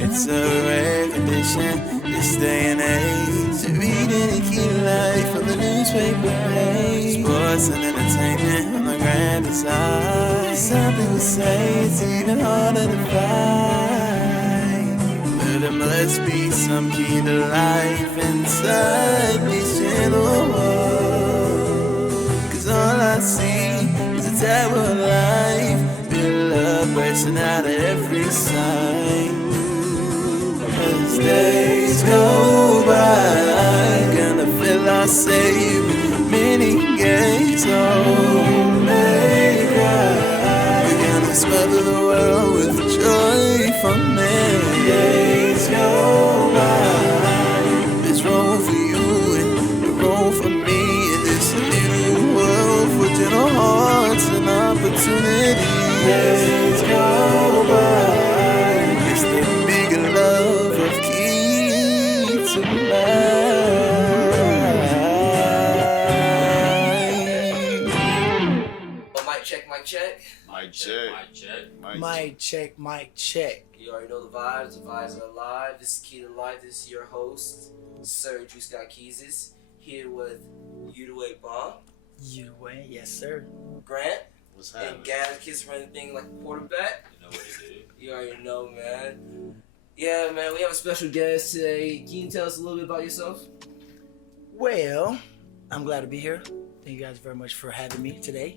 It's a rare condition, this day and age. Reading and keep life on the newspaper page. Sports and entertainment on the grander side. Some people say it's even harder to find. But there must be some key to life inside these gentle walls. Cause all I see is a type of life. Feel love bursting out of every side. As days go by, gonna fill our safe many gates. Oh, may cry. We're gonna smother the world with joy from many days go by. There's room for you and there's room for me in this little world for gentle hearts and opportunities. Days go by. It's the big love of key to life. Oh, mic check, mic check. Mic check. Mic check. You already know the vibes. The vibes are alive. This is Key to Life. This is your host, Sir Drew Scott Keeses, here with You the Way Bomb, You the way, yes sir. Grant, What's happening? and Gaz Kiss running thing like a quarterback. You know what it is. You already know, man. Yeah, man, we have a special guest today. Can you tell us a little bit about yourself? Well, I'm glad to be here. Thank you guys very much for having me today.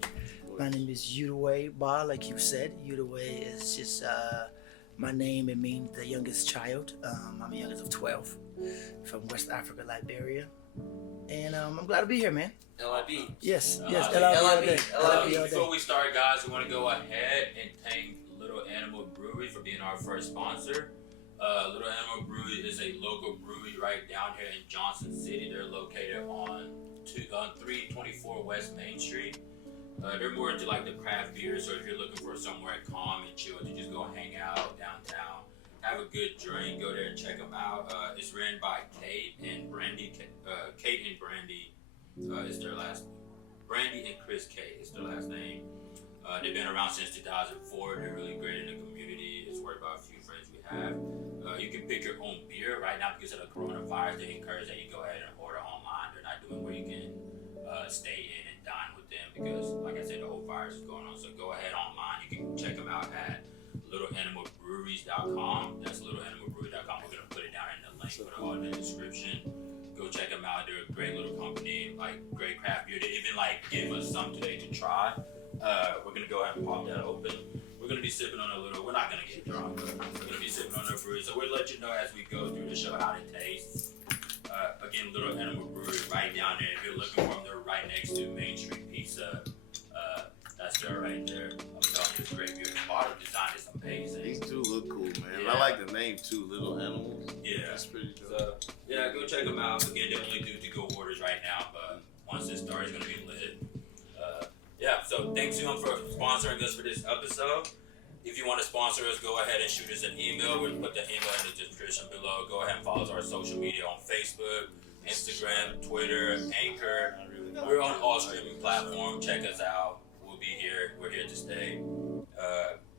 My name is Udaway Ba, like you said. Udaway is just my name. It means the youngest child. I'm the youngest of 12 from West Africa, Liberia. And I'm glad to be here, man. LIB. Yes, LIB. yes, LIB all day. LIB. all Before day. we start, guys, we want to go ahead and thank Little Animal Brewery for being our first sponsor. Little Animal Brewery is a local brewery right down here in Johnson City. They're located on 324 West Main Street. They're more into like the craft beer, so if you're looking for somewhere calm and chill to just go hang out downtown, have a good drink, go there and check them out. It's ran by Kate and Brandy. Kate and Brandy is their last. Brandy and Chris Kate is their last name. They've been around since 2004. They're really great in the community. It's worked by a few friends we have. You can pick your own beer right now because of the coronavirus. They encourage that you go ahead and order online. They're not doing where you can stay in and dine with them because, like I said, the whole virus is going on. So go ahead online. You can check them out at littleanimalbreweries.com. That's littleanimalbrewery.com. We're going to put it down in the link, put it all in the description. Go check them out. They're a great little company, like great craft beer. They even like give us some today to try. We're going to go ahead and pop that open. We're going to be sipping on a little, we're not going to get drunk, but we're going to be sipping on a brewery. So we'll let you know as we go through the show how it tastes. Again, Little Animal Brewery right down there. If you're looking for them, they're right next to Main Street Pizza. That's there right there. I'm telling you, it's great beer. The bottle design is amazing. These two look cool, man. Yeah. I like the name too, Little Animals. Yeah. That's pretty dope. So, yeah, go check them out. Again, they only do to-go orders right now, but once it starts, it's going to be lit. Yeah, so thanks to them for sponsoring us for this episode. If you want to sponsor us, go ahead and shoot us an email. We'll put the email in the description below. Go ahead and follow our social media on Facebook, Instagram, Twitter, Anchor. We're on all streaming platforms. Check us out. We'll be here. We're here to stay.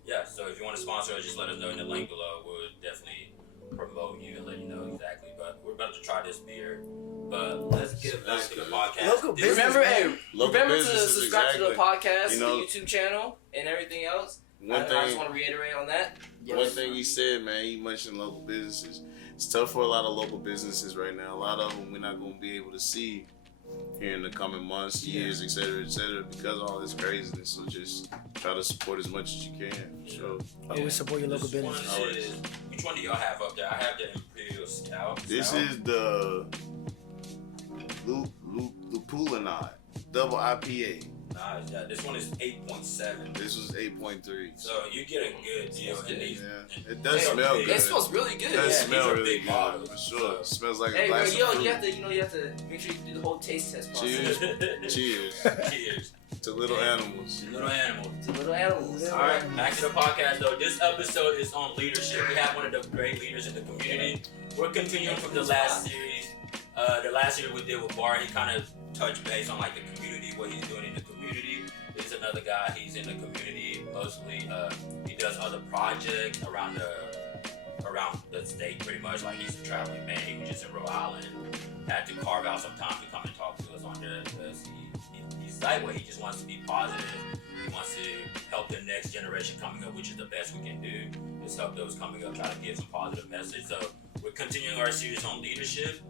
Yeah, so if you want to sponsor us, just let us know in the link below. We'll definitely promote you and let you know exactly. But we're about to try this beer. But let's get back to the podcast. Local business, Remember, man. remember to businesses, subscribe to the podcast, You know, the YouTube channel, and everything else. I One just thing, want to reiterate on that. one thing he said, man, he mentioned local businesses. It's tough for a lot of local businesses right now. A lot of them we're not going to be able to see here in the coming months, years, et cetera, because of all this craziness. So just try to support as much as you can. So Always support your local This one businesses. is- which one do y'all have up there? I have the Imperial Stout. this is the Lupulinade Double IPA. Nah, yeah, this one is 8.7. This was 8.3. So you get a good deal in these. Yeah, it does They are smell big. good. It smells really good. It does Yeah, smell these are really big good, bottles. for sure. It smells like a Hey, bro, glass of you fruit. have to make sure you do the whole taste test process. Cheers. Cheers Cheers. to little animals. Little animals. To little animals. All right, back to the podcast though. This episode is on leadership. We have one of the great leaders in the community. We're continuing from the last series. The last series we did with Bar, he kind of touched base on like the community, what he's doing in the community. community. There's another guy, he's in the community mostly. He does other projects around the state pretty much. Like he's a traveling man. He was just in Rhode Island. Had to carve out some time to come and talk to us on there because he's that way. He just wants to be positive. He wants to help the next generation coming up, which is the best we can do. Is help those coming up, try to give some positive message. So we're continuing our series on leadership.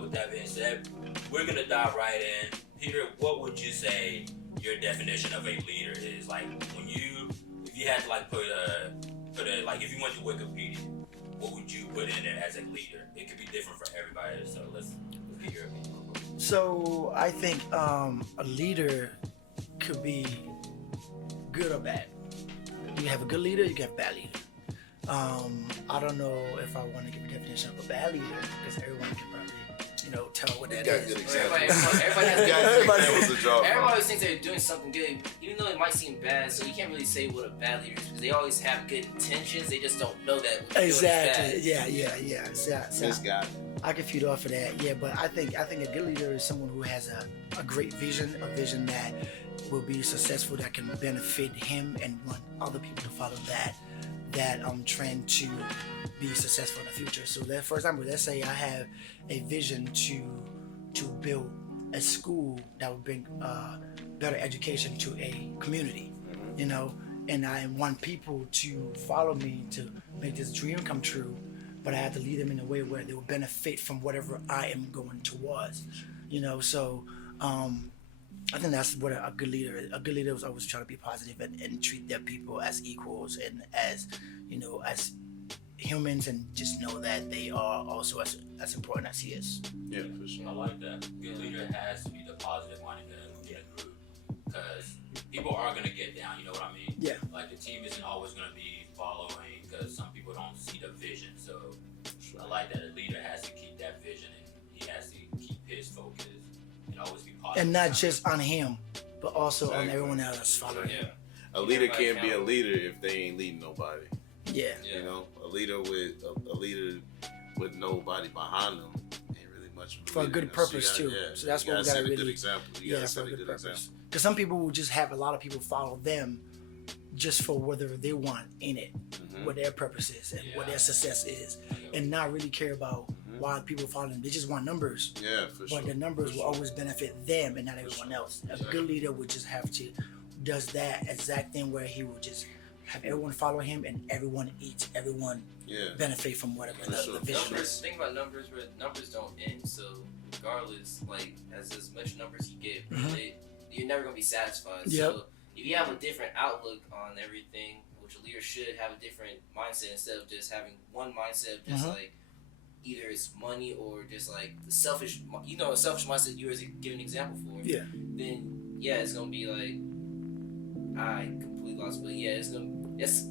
With that being said, we're gonna dive right in. Peter, what would you say your definition of a leader is? Like if you had to like put a like if you went to Wikipedia, what would you put in it as a leader? It could be different for everybody. So let's get your opinion. So I think a leader could be good or bad. You can have a good leader, you can have a bad leader. I don't know if I want to give a definition of a bad leader because everyone can probably, tell what that is. Everybody always thinks they're doing something good, even though it might seem bad. So you can't really say what a bad leader is because they always have good intentions. They just don't know that. Exactly. Yeah. So This guy. I can feed off of that. Yeah, but I think a good leader is someone who has a great vision, a vision that will be successful, that can benefit him and want other people to follow that trend to be successful in the future. So that, for example, let's say I have a vision to build a school that will bring better education to a community, and I want people to follow me to make this dream come true, but I have to lead them in a way where they will benefit from whatever I am going towards, so I think that's what a good leader is. A good leader is always trying to be positive and treat their people as equals and as humans, and just know that they are also as important as he is. Yeah, for sure. I like that. Good leader has to be the positive one in the group because people are going to get down, you know what I mean? Yeah. Like the team isn't always going to be following because some people don't see the vision. So I like that a leader has to keep that vision and he has to keep his focus and always be positive. And not just on him, but also on everyone else that's following him. A leader can't be a leader if they ain't leading nobody. Yeah. A leader with nobody behind them ain't really much. For a good purpose too. So that's what we gotta really. Good example. You gotta set a good purpose. Because some people will just have a lot of people follow them, just for whatever they want in it, what their purpose is and what their success is, and not really care about why people follow them. They just want numbers. Yeah, for sure. But the numbers will always benefit them and not everyone else. A good leader would just have to does that exact thing where he will just have everyone follow him and everyone eats, everyone benefit from whatever the vision is. Think about numbers, where numbers don't end. So regardless, like as much numbers you get, you're never gonna be satisfied. Yep. So if you have a different outlook on everything, which a leader should have a different mindset instead of just having one mindset of just like either it's money or just like the selfish, a selfish mindset you were giving an example for. Yeah. Then it's gonna be like I completely lost, but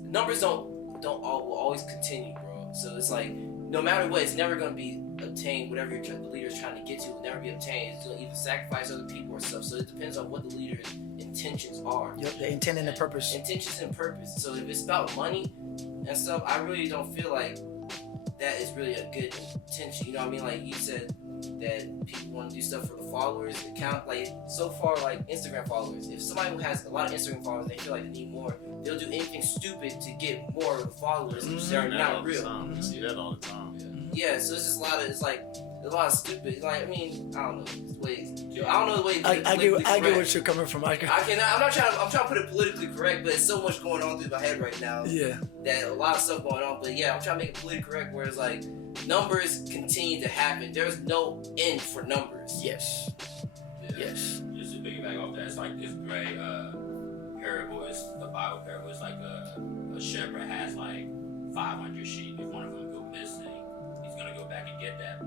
numbers will always continue, bro. So it's like no matter what, it's never gonna be obtained. Whatever the leader is trying to get to will never be obtained. It's gonna either sacrifice other people or stuff. So it depends on what the leader's intentions are. Yep, the intent and the purpose. Intentions and purpose. So if it's about money and stuff, I really don't feel like that is really a good intention. You know what I mean? Like you said that people want to do stuff for the followers, the count. Like so far, like Instagram followers. If somebody who has a lot of Instagram followers, they feel like they need more, they'll do anything stupid to get more followers, which are not real. You see that all the time. Yeah, so it's just a lot of stupid. Like I mean, I don't know the way. I don't know the way. I get what you're coming from. I'm trying to put it politically correct, but it's so much going on through my head right now. Yeah. That a lot of stuff going on, but I'm trying to make it politically correct. Where it's like numbers continue to happen. There's no end for numbers. Yes. Yes. Just to piggyback off that, it's like this great parable. It's the Bible parable. It's like a shepherd has like 500 sheep. If one of them go missing, he's gonna go back and get that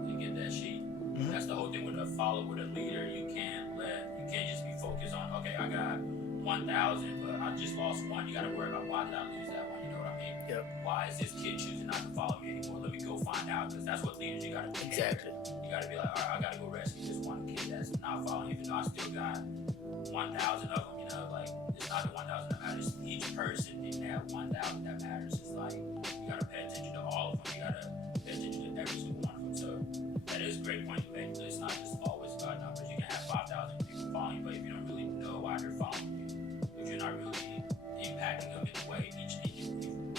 sheep. That's the whole thing with a follower, with a leader. You can't just be focused on, okay, I got 1,000, but I just lost one. You gotta worry about why did I lose that one? You know what I mean? Yep. Why is this kid choosing not to follow me anymore? Let me go find out, because that's what leaders you gotta do. Exactly. You gotta be like, all right, I gotta go rescue this one kid that's not following, even though I still got 1,000 of them. Like it's not the 1,000 that matters. Each person in that 1,000 that matters. It's like you gotta pay attention to all of them. You gotta pay attention to every single one of them. So that is a great point you make. It's not just always about numbers. You can have 5,000 people following you, but if you don't really know why out here following you. If you're not really impacting them in a way,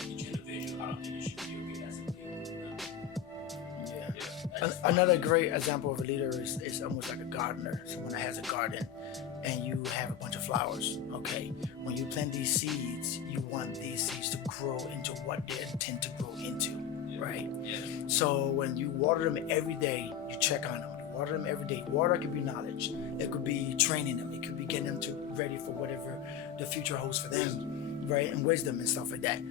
each individual, I don't think it should feel good as a leader. You know? Another great example of a leader is almost like a gardener, someone that has a garden and you have a bunch of flowers. Okay, when you plant these seeds, you want these seeds to grow into what they intend to grow into, right? Yeah. So when you water them every day, you check on them. You water them every day. Water could be knowledge. It could be training them. It could be getting them to ready for whatever the future holds for them, right? And wisdom and stuff like that.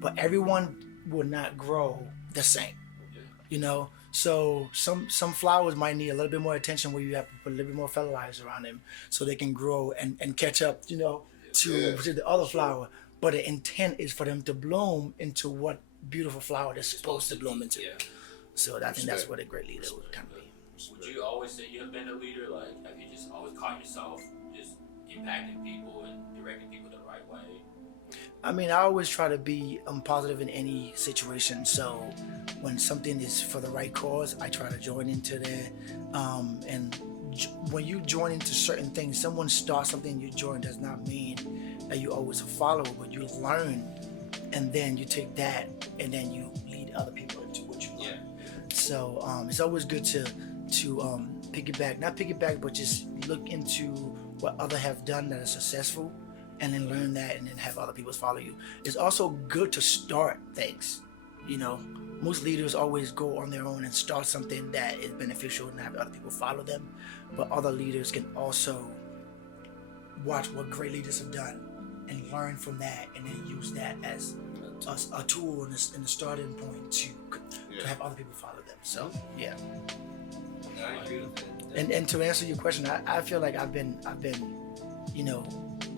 But everyone will not grow the same, you know? So some flowers might need a little bit more attention where you have to put a little bit more fertilizer around them so they can grow and catch up, you know, to the other flower. But the intent is for them to bloom into what beautiful flower they're supposed to bloom into. Yeah. So I think that's what a great leader would kind of be. Would you always say you have been a leader? Like, have you just always caught yourself just impacting people and directing people the right way? I mean, I always try to be positive in any situation. So when something is for the right cause, I try to join into that. And when you join into certain things, someone starts something, you join, does not mean that you always follow, but you learn, and then you take that, and then you lead other people into what you learn. So it's always good to not piggyback, but just look into what others have done that is successful, and then learn that, and then have other people follow you. It's also good to start things. You know, most leaders always go on their own and start something that is beneficial and have other people follow them. But other leaders can also watch what great leaders have done and learn from that, and then use that as a tool and a starting point to have other people follow them. So yeah. I agree with that. And to answer your question, I feel like I've been, you know,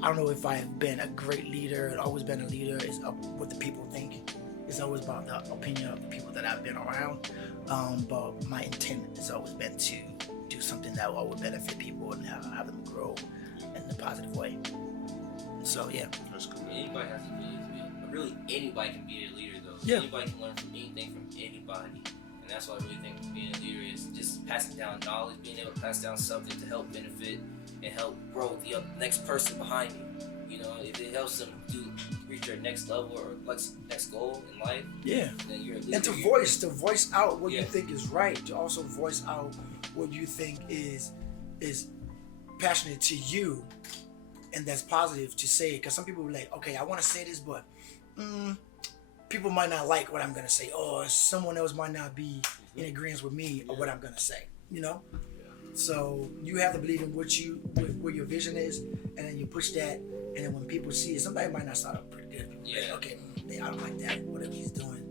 I don't know if I have been a great leader and always been a leader. It's up what the people think. It's always about the opinion of the people that I've been around. But my intent has always been to do something that will benefit people and have them grow in a positive way. So yeah. That's cool. Anybody has to be, really anybody can be a leader though. Yeah. Anybody can learn from anything from anybody. And that's why I really think being a leader is just passing down knowledge, being able to pass down something to help benefit and help grow the next person behind you. You know, if it helps them reach their next level or next goal in life, then you're a leader. And to voice out what you think is right, to also voice out what you think is passionate to you, and that's positive to say. Because some people will be like, okay, I want to say this, but people might not like what I'm gonna say, or someone else might not be in agreement with me or what I'm gonna say. You know. So you have to believe in what your vision is, and then you push that. And then when people see it, somebody might not start up pretty good. Like, okay, I don't like that, whatever he's doing.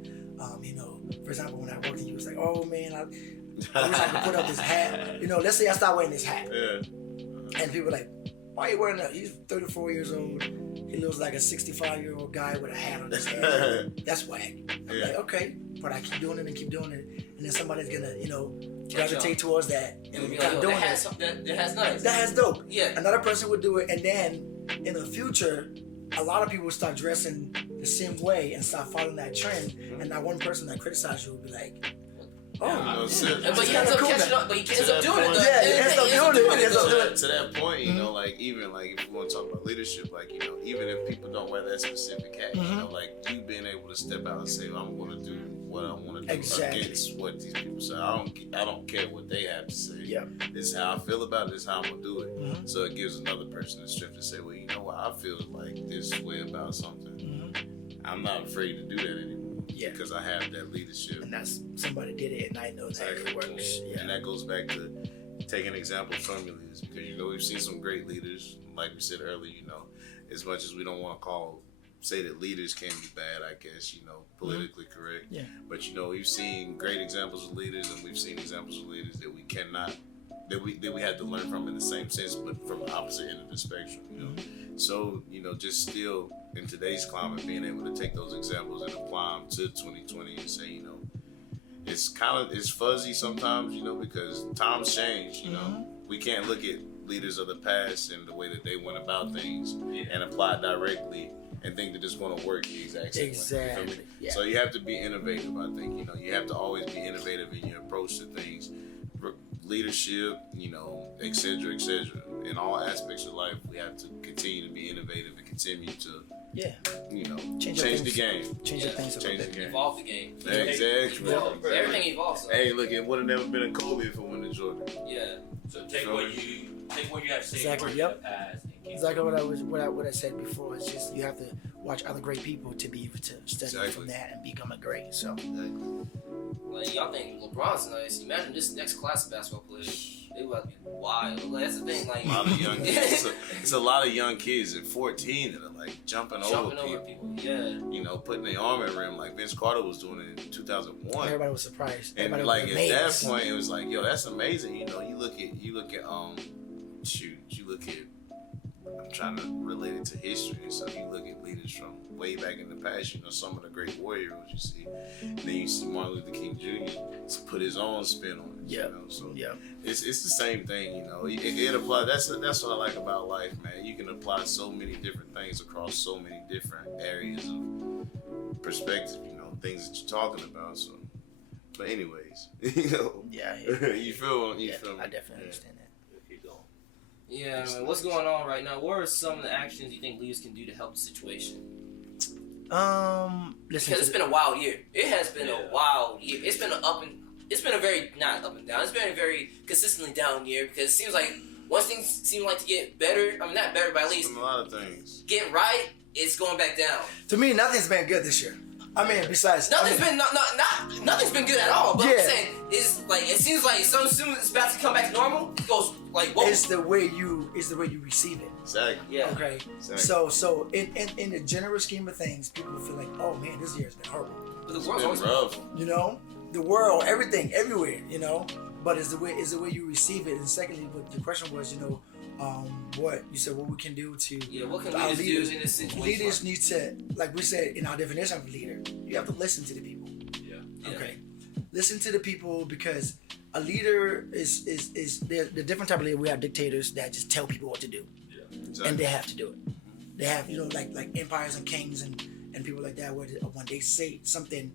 You know, for example, when I worked with you, it's like, oh man, I wish I could put up this hat. You know, let's say I start wearing this hat. Yeah. And people are like, why are you wearing that? He's 34 years old. He looks like a 65-year-old guy with a hat on his head. That's whack. I'm like, okay, but I keep doing it and keep doing it. And then somebody's gonna, you know, gravitate towards that. And be like, doing that has nice. That has dope. Yeah. Another person would do it, and then in the future, a lot of people would start dressing the same way and start following that trend. And that one person that criticized you would be like, oh, but he ends up catching up. But he ends up doing it. Yeah, he ends up doing it. To that point, you know, like even like if we want to talk about leadership, like, you know, even if people don't wear that specific hat, you know, like you being able to step out and say, well, I'm going to do what I want to do against what these people say. I don't care what they have to say. Yeah. This is how I feel about it. This is how I'm going to do it. So it gives another person the strength to say, well, you know what, I feel like this way about something. I'm not afraid to do that anymore. Yeah. Because I have that leadership. And that's somebody did it, and I know that it works. Yeah. And that goes back to taking examples from your leaders, because, you know, we've seen some great leaders. Like we said earlier, you know, as much as we don't want to say that leaders can be bad, I guess, you know, politically correct. Yeah. But, you know, we've seen great examples of leaders, and we've seen examples of leaders that we cannot, that we had to learn from in the same sense, but from the opposite end of the spectrum, you know. So, you know, just still in today's climate, being able to take those examples and apply them to 2020 and say, you know, it's fuzzy sometimes, you know, because times change, you know. We can't look at leaders of the past and the way that they went about things and apply it directly and think that it's going to work the exact same way. Exactly. Yeah. So you have to be innovative, I think. You know, you have to always be innovative in your approach to things, leadership, you know, et cetera, et cetera. in all aspects of life, we have to continue to be innovative and continue to, change the game. Change the things. Change the game. Evolve the game. Exactly. Everything evolves. Hey, look, it would have never been a Kobe if it wasn't a Jordan. Yeah. So take what you have seen Exactly, from yep. the past. And keep Exactly what I said before. It's just you have to watch other great people to be able to study from that and become a great. So. Like, y'all think LeBron's nice. Imagine this next class of basketball players. They about to be wild. Like, that's the thing. Like, A lot of young kids. It's a lot of young kids at 14 that are like jumping over people. Yeah. Putting their arm in rim like Vince Carter was doing it in 2001. Everybody was surprised. And Everybody like was at amazed. that point, it was like, yo, that's amazing. You look at I'm trying to relate it to history. So you look at leaders from way back in the past, some of the great warriors you see. And then you see Martin Luther King Jr. put his own spin on it. Yeah. So Yeah. it's the same thing, It applies. That's what I like about life, man. You can apply so many different things across so many different areas of perspective, things that you're talking about. So, but anyways, Yeah. you feel me? I definitely understand that. Yeah, man. What's going on right now? What are some of the actions you think leaders can do to help the situation? Listen. Because it's been a wild year. It has been a wild year. It's been a very, not up and down. It's been a very consistently down year because it seems like once things seem like to get better, I mean, not better, but at least a lot of things. Get right, it's going back down. To me, nothing's been good this year. I mean, besides nothing's been good at all. But I'm saying it's like it seems like so soon it's about to come back to normal. It goes like whoa. It's the way you receive it. Exactly. Yeah. Okay. Exactly. So in the general scheme of things, people feel like, oh man, this year's been horrible. But the It's world's been always rough. The world, everything, everywhere. But it's the way you receive it. And secondly, what the question was, what you said, what we can do to what can our leaders do in this situation? Leaders need to, like we said in our definition of leader, you have to listen to the people. Yeah. Okay. Listen to the people because a leader is the different type of leader. We have dictators that just tell people what to do, Exactly. and they have to do it. They have like empires and kings and people like that where when they say something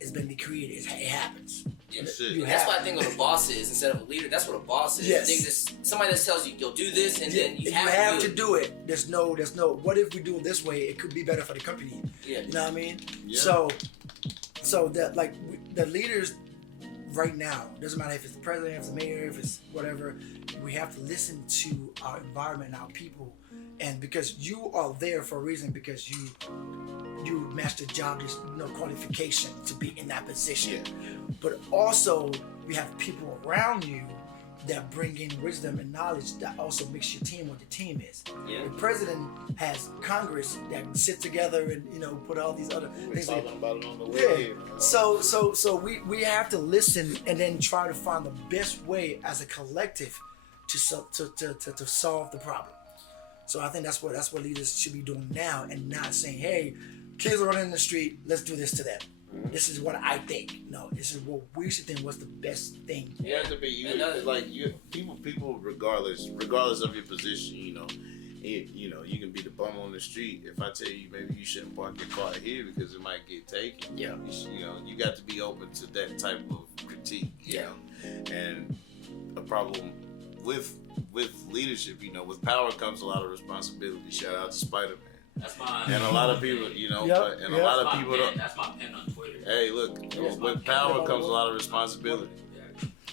has been decreed, it happens. Yeah. Shit. That's what I think of a boss is instead of a leader. That's what a boss is. Yes. I think this somebody that tells you you'll do this and then you if have to do it. There's no. What if we do it this way? It could be better for the company. Yeah. You know what I mean? Yeah. So that the leaders right now, doesn't matter if it's the president, if it's the mayor, if it's whatever, we have to listen to our environment, our people, and because you are there for a reason, because you match the job, there's no qualification to be in that position. But also we have people around you that bring in wisdom and knowledge that also makes your team what the team is. Yeah. The president has Congress that sit together and put all these other things. Talking about it on the way Yeah. here, man. So we have to listen and then try to find the best way as a collective to solve the problem. So I think that's what leaders should be doing now, and not saying, "Hey, kids are running in the street, let's do this to them." This is what I think. No, this is what we should think was the best thing. You have to be people regardless of your position, you can be the bum on the street. If I tell you maybe you shouldn't park your car here because it might get taken, Yeah. You got to be open to that type of critique, And a problem with leadership, with power comes a lot of responsibility. Shout out to Spider-Man. That's my. And a lot of people, a lot of people don't. That's my pen on Twitter. Hey, look, with power comes a lot of responsibility.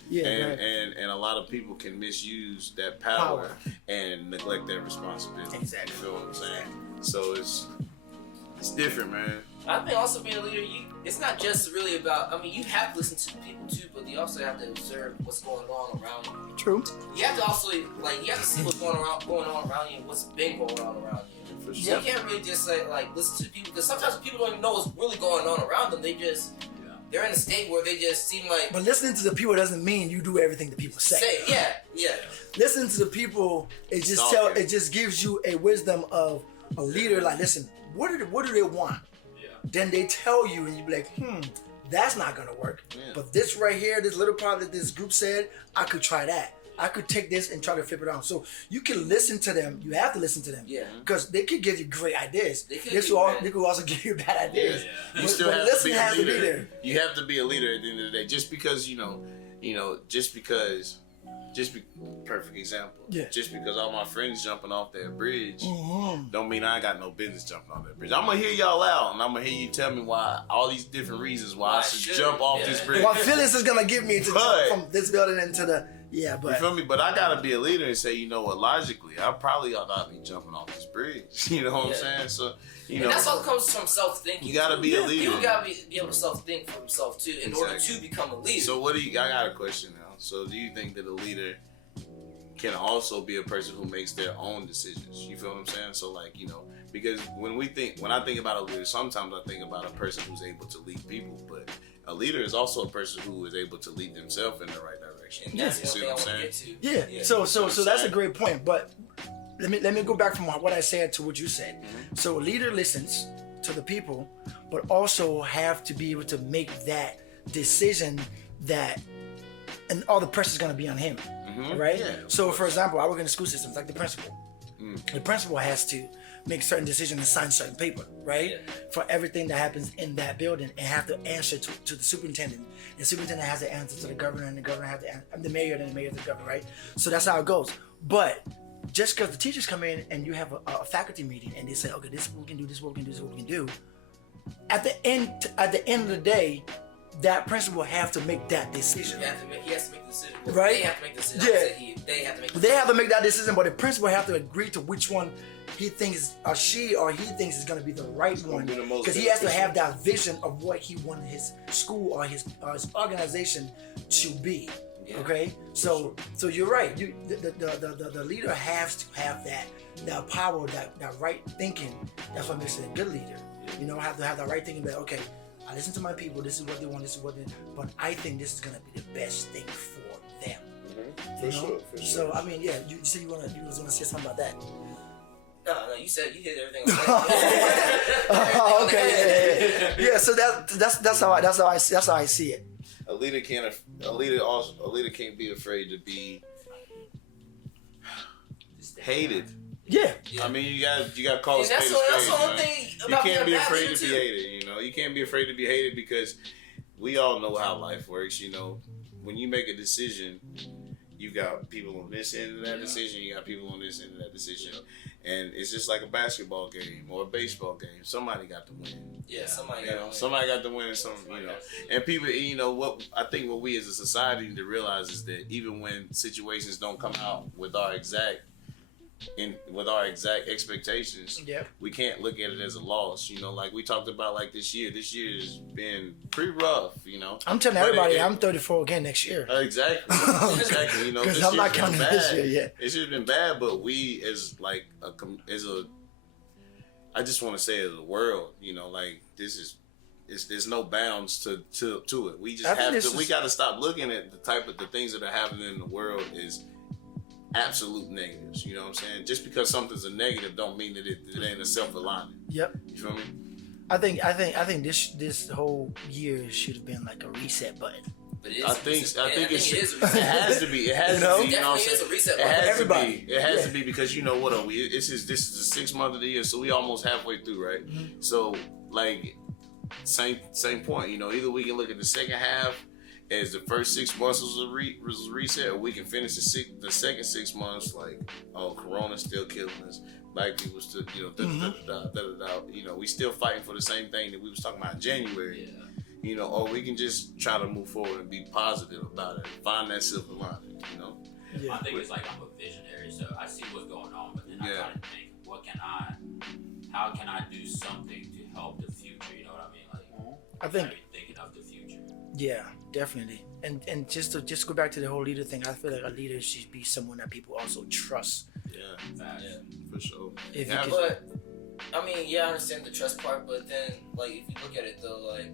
Yeah, and a lot of people can misuse that power and neglect that responsibility. Exactly. You feel what I'm saying? So it's different, man. I think also being a leader, it's not just really about. I mean, you have to listen to people too, but you also have to observe what's going on around you. True. You have to also you have to see what's going on around you, and what's been going on around you. For So sure. you can't really just say listen to people because sometimes people don't even know what's really going on around them. They're in a state where they just seem like. But listening to the people doesn't mean you do everything the people say. Yeah. Listening to the people, it just gives you a wisdom of a leader. Like, listen, what do they want? Yeah. Then they tell you, and you be like, that's not gonna work. Yeah. But this right here, this little part that this group said, I could try that. I could take this and try to flip it on. So you can listen to them. You have to listen to them. Yeah. Because they could give you great ideas. They could They could also give you bad ideas. Yeah. You still But have to listening be a has to be leader. there. You have to be a leader at the end of the day. Just because just because perfect example. Yeah. Just because all my friends jumping off that bridge, Mm-hmm. don't mean I ain't got no business jumping off that bridge. I'm gonna hear y'all out, and I'm gonna hear you tell me why all these different reasons why I should jump off this bridge. Well, Phyllis is gonna give me to But- jump from this building into the You but feel me? But I gotta be a leader and say, you know what? Logically, I probably ought not be jumping off this bridge. You know what I'm saying? So, And that's all comes from self-thinking. You gotta be a leader. People gotta be able to self-think for themselves too in order to become a leader. So I got a question now. So do you think that a leader can also be a person who makes their own decisions? You feel what I'm saying? So like, because when I think about a leader, sometimes I think about a person who's able to lead people, but a leader is also a person who is able to lead themselves in the right direction. And that's You see what I what I'm want to saying? get to. yeah. So that's a great point. But let me go back from what I said to what you said. Mm-hmm. So a leader listens to the people, but also have to be able to make that decision and all the pressure is going to be on him, right? Yeah, So for example, I work in the school systems, like the principal. Mm. The principal has to make certain decisions and sign certain paper, right? Yeah. For everything that happens in that building, and have to answer to the superintendent. And the superintendent has to answer to the governor, and the governor has to answer the mayor, and the mayor to the governor, right? So that's how it goes. But just because the teachers come in and you have a faculty meeting and they say, okay, this is what we can do, this is what we can do, this is what we can do. At the end of the day, that principal have to make that decision. He has to make the decision. Right? They have to make the decision. Yeah. They have to make the They have to make that decision, but the principal have to agree to which one he thinks or she or he thinks is going to be the right one, be the most because he has to beneficial. have that vision of what he wanted his school or his organization to be. Yeah. Okay, so you're right. The leader has to have that power, that right thinking. That's what makes it a good leader. Have to have that right thinking. But okay, I listen to my people. This is what they want. This is what they. But I think this is gonna be the best thing for them. For sure. So I mean, yeah. You said you was gonna say something about that. No, you hit everything. Okay. Yeah. So that's how I see it. A leader can't be afraid to be hated. Yeah. I mean, you got call And spade a that's spade. the only thing You about can't be being a bad afraid leader to be too. hated. You can't be afraid to be hated because we all know how life works. When you make a decision, you got people on this end of that decision. You got people on this end of that decision, and it's just like a basketball game or a baseball game. Somebody got to win. Yeah, somebody You know, got to win. somebody got to win, and people, what we as a society need to realize is that even when situations don't come out with our exact expectations, Yep. we can't look at it as a loss. Like we talked about, like this year has been pretty rough. I'm telling But everybody, I'm 34 again next year. Exactly. Because this I'm not year's been counting this year yet. It's just been bad, but we I just want to say as a world, like there's no bounds to it. We just we got to stop looking at the things that are happening in the world as absolute negatives. You know what I'm saying? Just because something's a negative don't mean that it ain't a self-alignment. Yep. You feel me? I think this whole year should have been like a reset button. But it I think it is a it reset. has to be. It has You know? to be. You know what I'm Definitely is saying? a reset It button. has Everybody. to be. It has to be because what are we? This is the 6th month of the year, so we almost halfway through, right? Mm-hmm. So like same point. Either we can look at the second half as the first 6 months was a reset, or we can finish the second 6 months like, oh, Corona's still killing us. Black people still, we still fighting for the same thing that we was talking about in January. Yeah. Or we can just try to move forward and be positive about it and find that silver lining, Yeah. I think it's like I'm a visionary, so I see what's going on, but then I try to think, how can I do something to help the future? You know what I mean? Like, I think. thinking of the future. Yeah, definitely. And just to go back to the whole leader thing, I feel like a leader should be someone that people also trust. For sure. If Yeah, you But I mean, I understand the trust part, but then like if you look at it though, like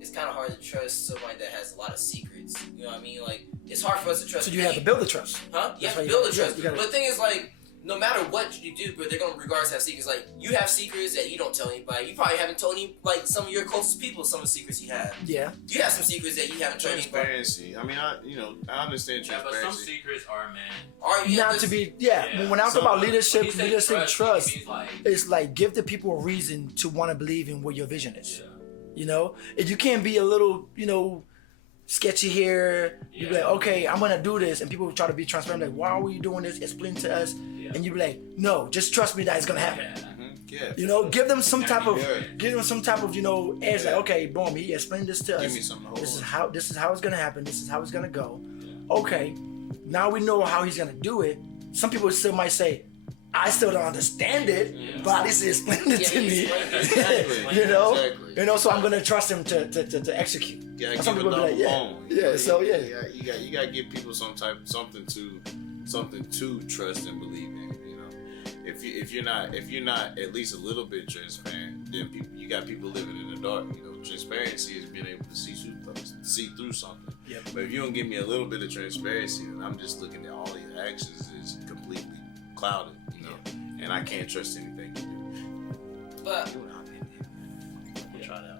it's kind of hard to trust somebody that has a lot of secrets. You know what I mean? Like it's hard for us to trust. so you have to build the trust. Huh? You That's have why to build you the gotta- trust. you gotta- But the thing is, like, no matter what you do, but they're gonna regard us to have secrets. Like you have secrets that you don't tell anybody. You probably haven't told any, like some of your closest people some of the secrets you have. Yeah. You have some secrets that you haven't told anybody. Transparency. I mean, I understand Yeah, but some transparency. secrets are meant. Or you have Not to this- be. Yeah. When I talk So, about When leadership, you say trust, it means like, it's like give the people a reason to want to believe in what your vision is. yeah. If you can't be a little, sketchy here. You be like, okay, I'm gonna do this, and people will try to be transparent, like, why are you doing this? Explain to us, and you be like, no, just trust me that it's gonna happen. Yeah. You know, give them some type of, you know, edge. Like, okay, boom, he explained this to us. Give me something to hold This is how it's gonna happen. This is how it's gonna go. Okay, now we know how he's gonna do it. Some people still might say, I still don't understand it, but at least he explained it to me. Exactly. You know, so I'm gonna trust him to execute. Yeah, And some people be like, you gotta give people something to trust and believe in. You know, if you're not at least a little bit transparent, then you got people living in the dark. You know, transparency is being able to see through something. Yep. But if you don't give me a little bit of transparency, then I'm just looking at all your actions as completely clouded. You know, and I can't trust anything you do. But Try it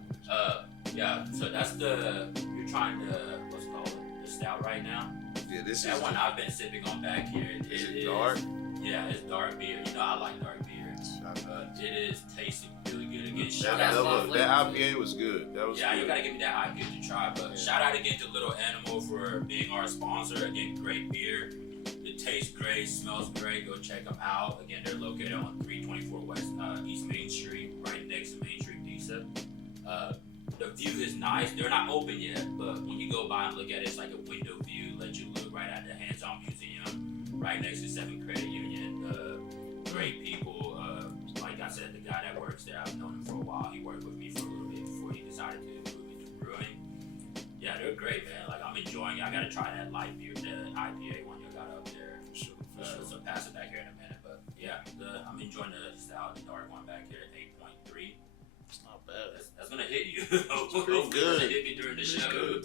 out. So that's you're trying to, what's it called, the stout right now? Yeah, this That is one I've been sipping on back here. Is it dark? Yeah, it's dark beer. You know, I like dark beer. It is tasting really good. Again, shout that out. IPA was good. That was Yeah, good. you gotta give me that IPA to try. But shout out again to Little Animal for being our sponsor. Again, great beer. It tastes great, smells great. Go check them out. Again, they're located on 324 West East Main Street, right next to Main Street Pizza. The view is nice. They're not open yet, but when you go by and look at it, it's like a window view. Let you look right at the Hands-On Museum, right next to 7th Credit Union. Great people. Like I said, the guy that works there, I've known him for a while. He worked with me for a little bit before he decided to move into brewing. Yeah, they're great, man. Like, I'm enjoying it. I gotta try that light beer, the IPA one you got up there. So pass it back here in a minute. But yeah, I'm enjoying the stout, the dark one back here at 8.3. It's not bad. That's gonna hit you. pretty good. It's gonna hit me during the show.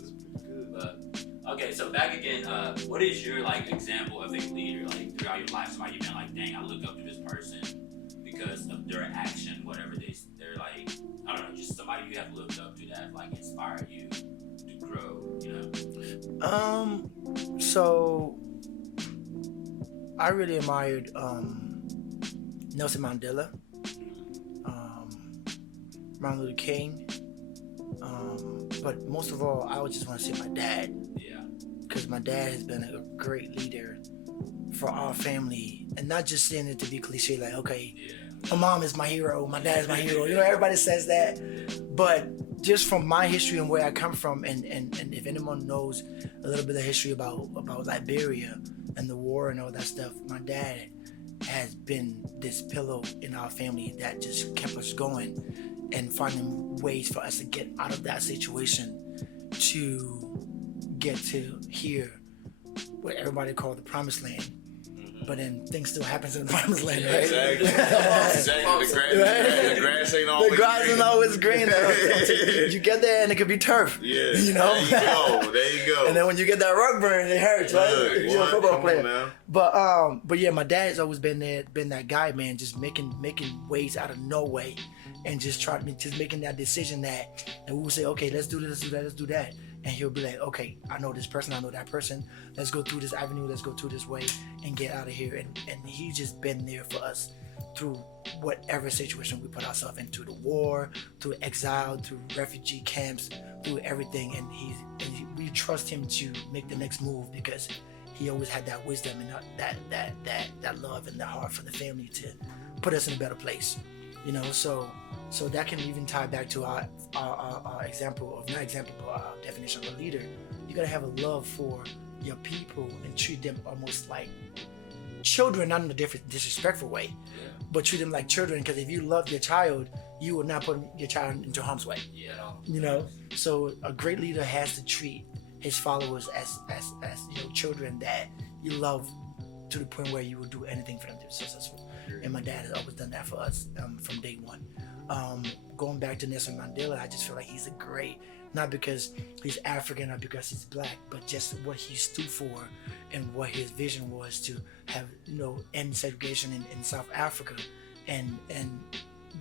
But okay, so back again. What is your example of a leader throughout your life? Somebody you've been like, dang, I look up to this person because of their action, whatever they're like. I don't know, just somebody you have looked up to that inspired you to grow. You know. So I really admired Nelson Mandela, Martin Luther King, but most of all, I would just want to say my dad. Yeah. Because my dad has been a great leader for our family, and not just saying it to be cliche, like, okay, my mom is my hero, my dad is my hero. You know, everybody says that, but just from my history and where I come from, and if anyone knows a little bit of history about Liberia and the war and all that stuff, my dad has been this pillow in our family that just kept us going and finding ways for us to get out of that situation to get to here, what everybody called the promised land. But then things still happens in the promised land, right? Exactly. The grass ain't always green. The grass ain't always green. You get there and it could be turf. Yeah. You know? There you go. And then when you get that rug burn, it hurts, right? If you're a football player. But yeah, my dad's always been that guy, man, just making ways out of no way, and just making that decision that, and we will say, okay, let's do this, let's do that, let's do that. And he'll be like, okay, I know this person, I know that person. Let's go through this avenue, let's go through this way and get out of here. And he's just been there for us through whatever situation we put ourselves into, the war, through exile, through refugee camps, through everything. And we trust him to make the next move because he always had that wisdom and that love and the heart for the family to put us in a better place. You know, so that can even tie back to our example of, not example, but our definition of a leader. You gotta have a love for your people and treat them almost like children, not in a disrespectful way, but treat them like children. Because if you love your child, you will not put your child into harm's way. Yeah. You know, so a great leader has to treat his followers as children that you love to the point where you will do anything for them to be successful. And my dad has always done that for us from day one. Going back to Nelson Mandela, I just feel like he's a great, not because he's African or because he's black, but just what he stood for and what his vision was to have, end segregation in South Africa, and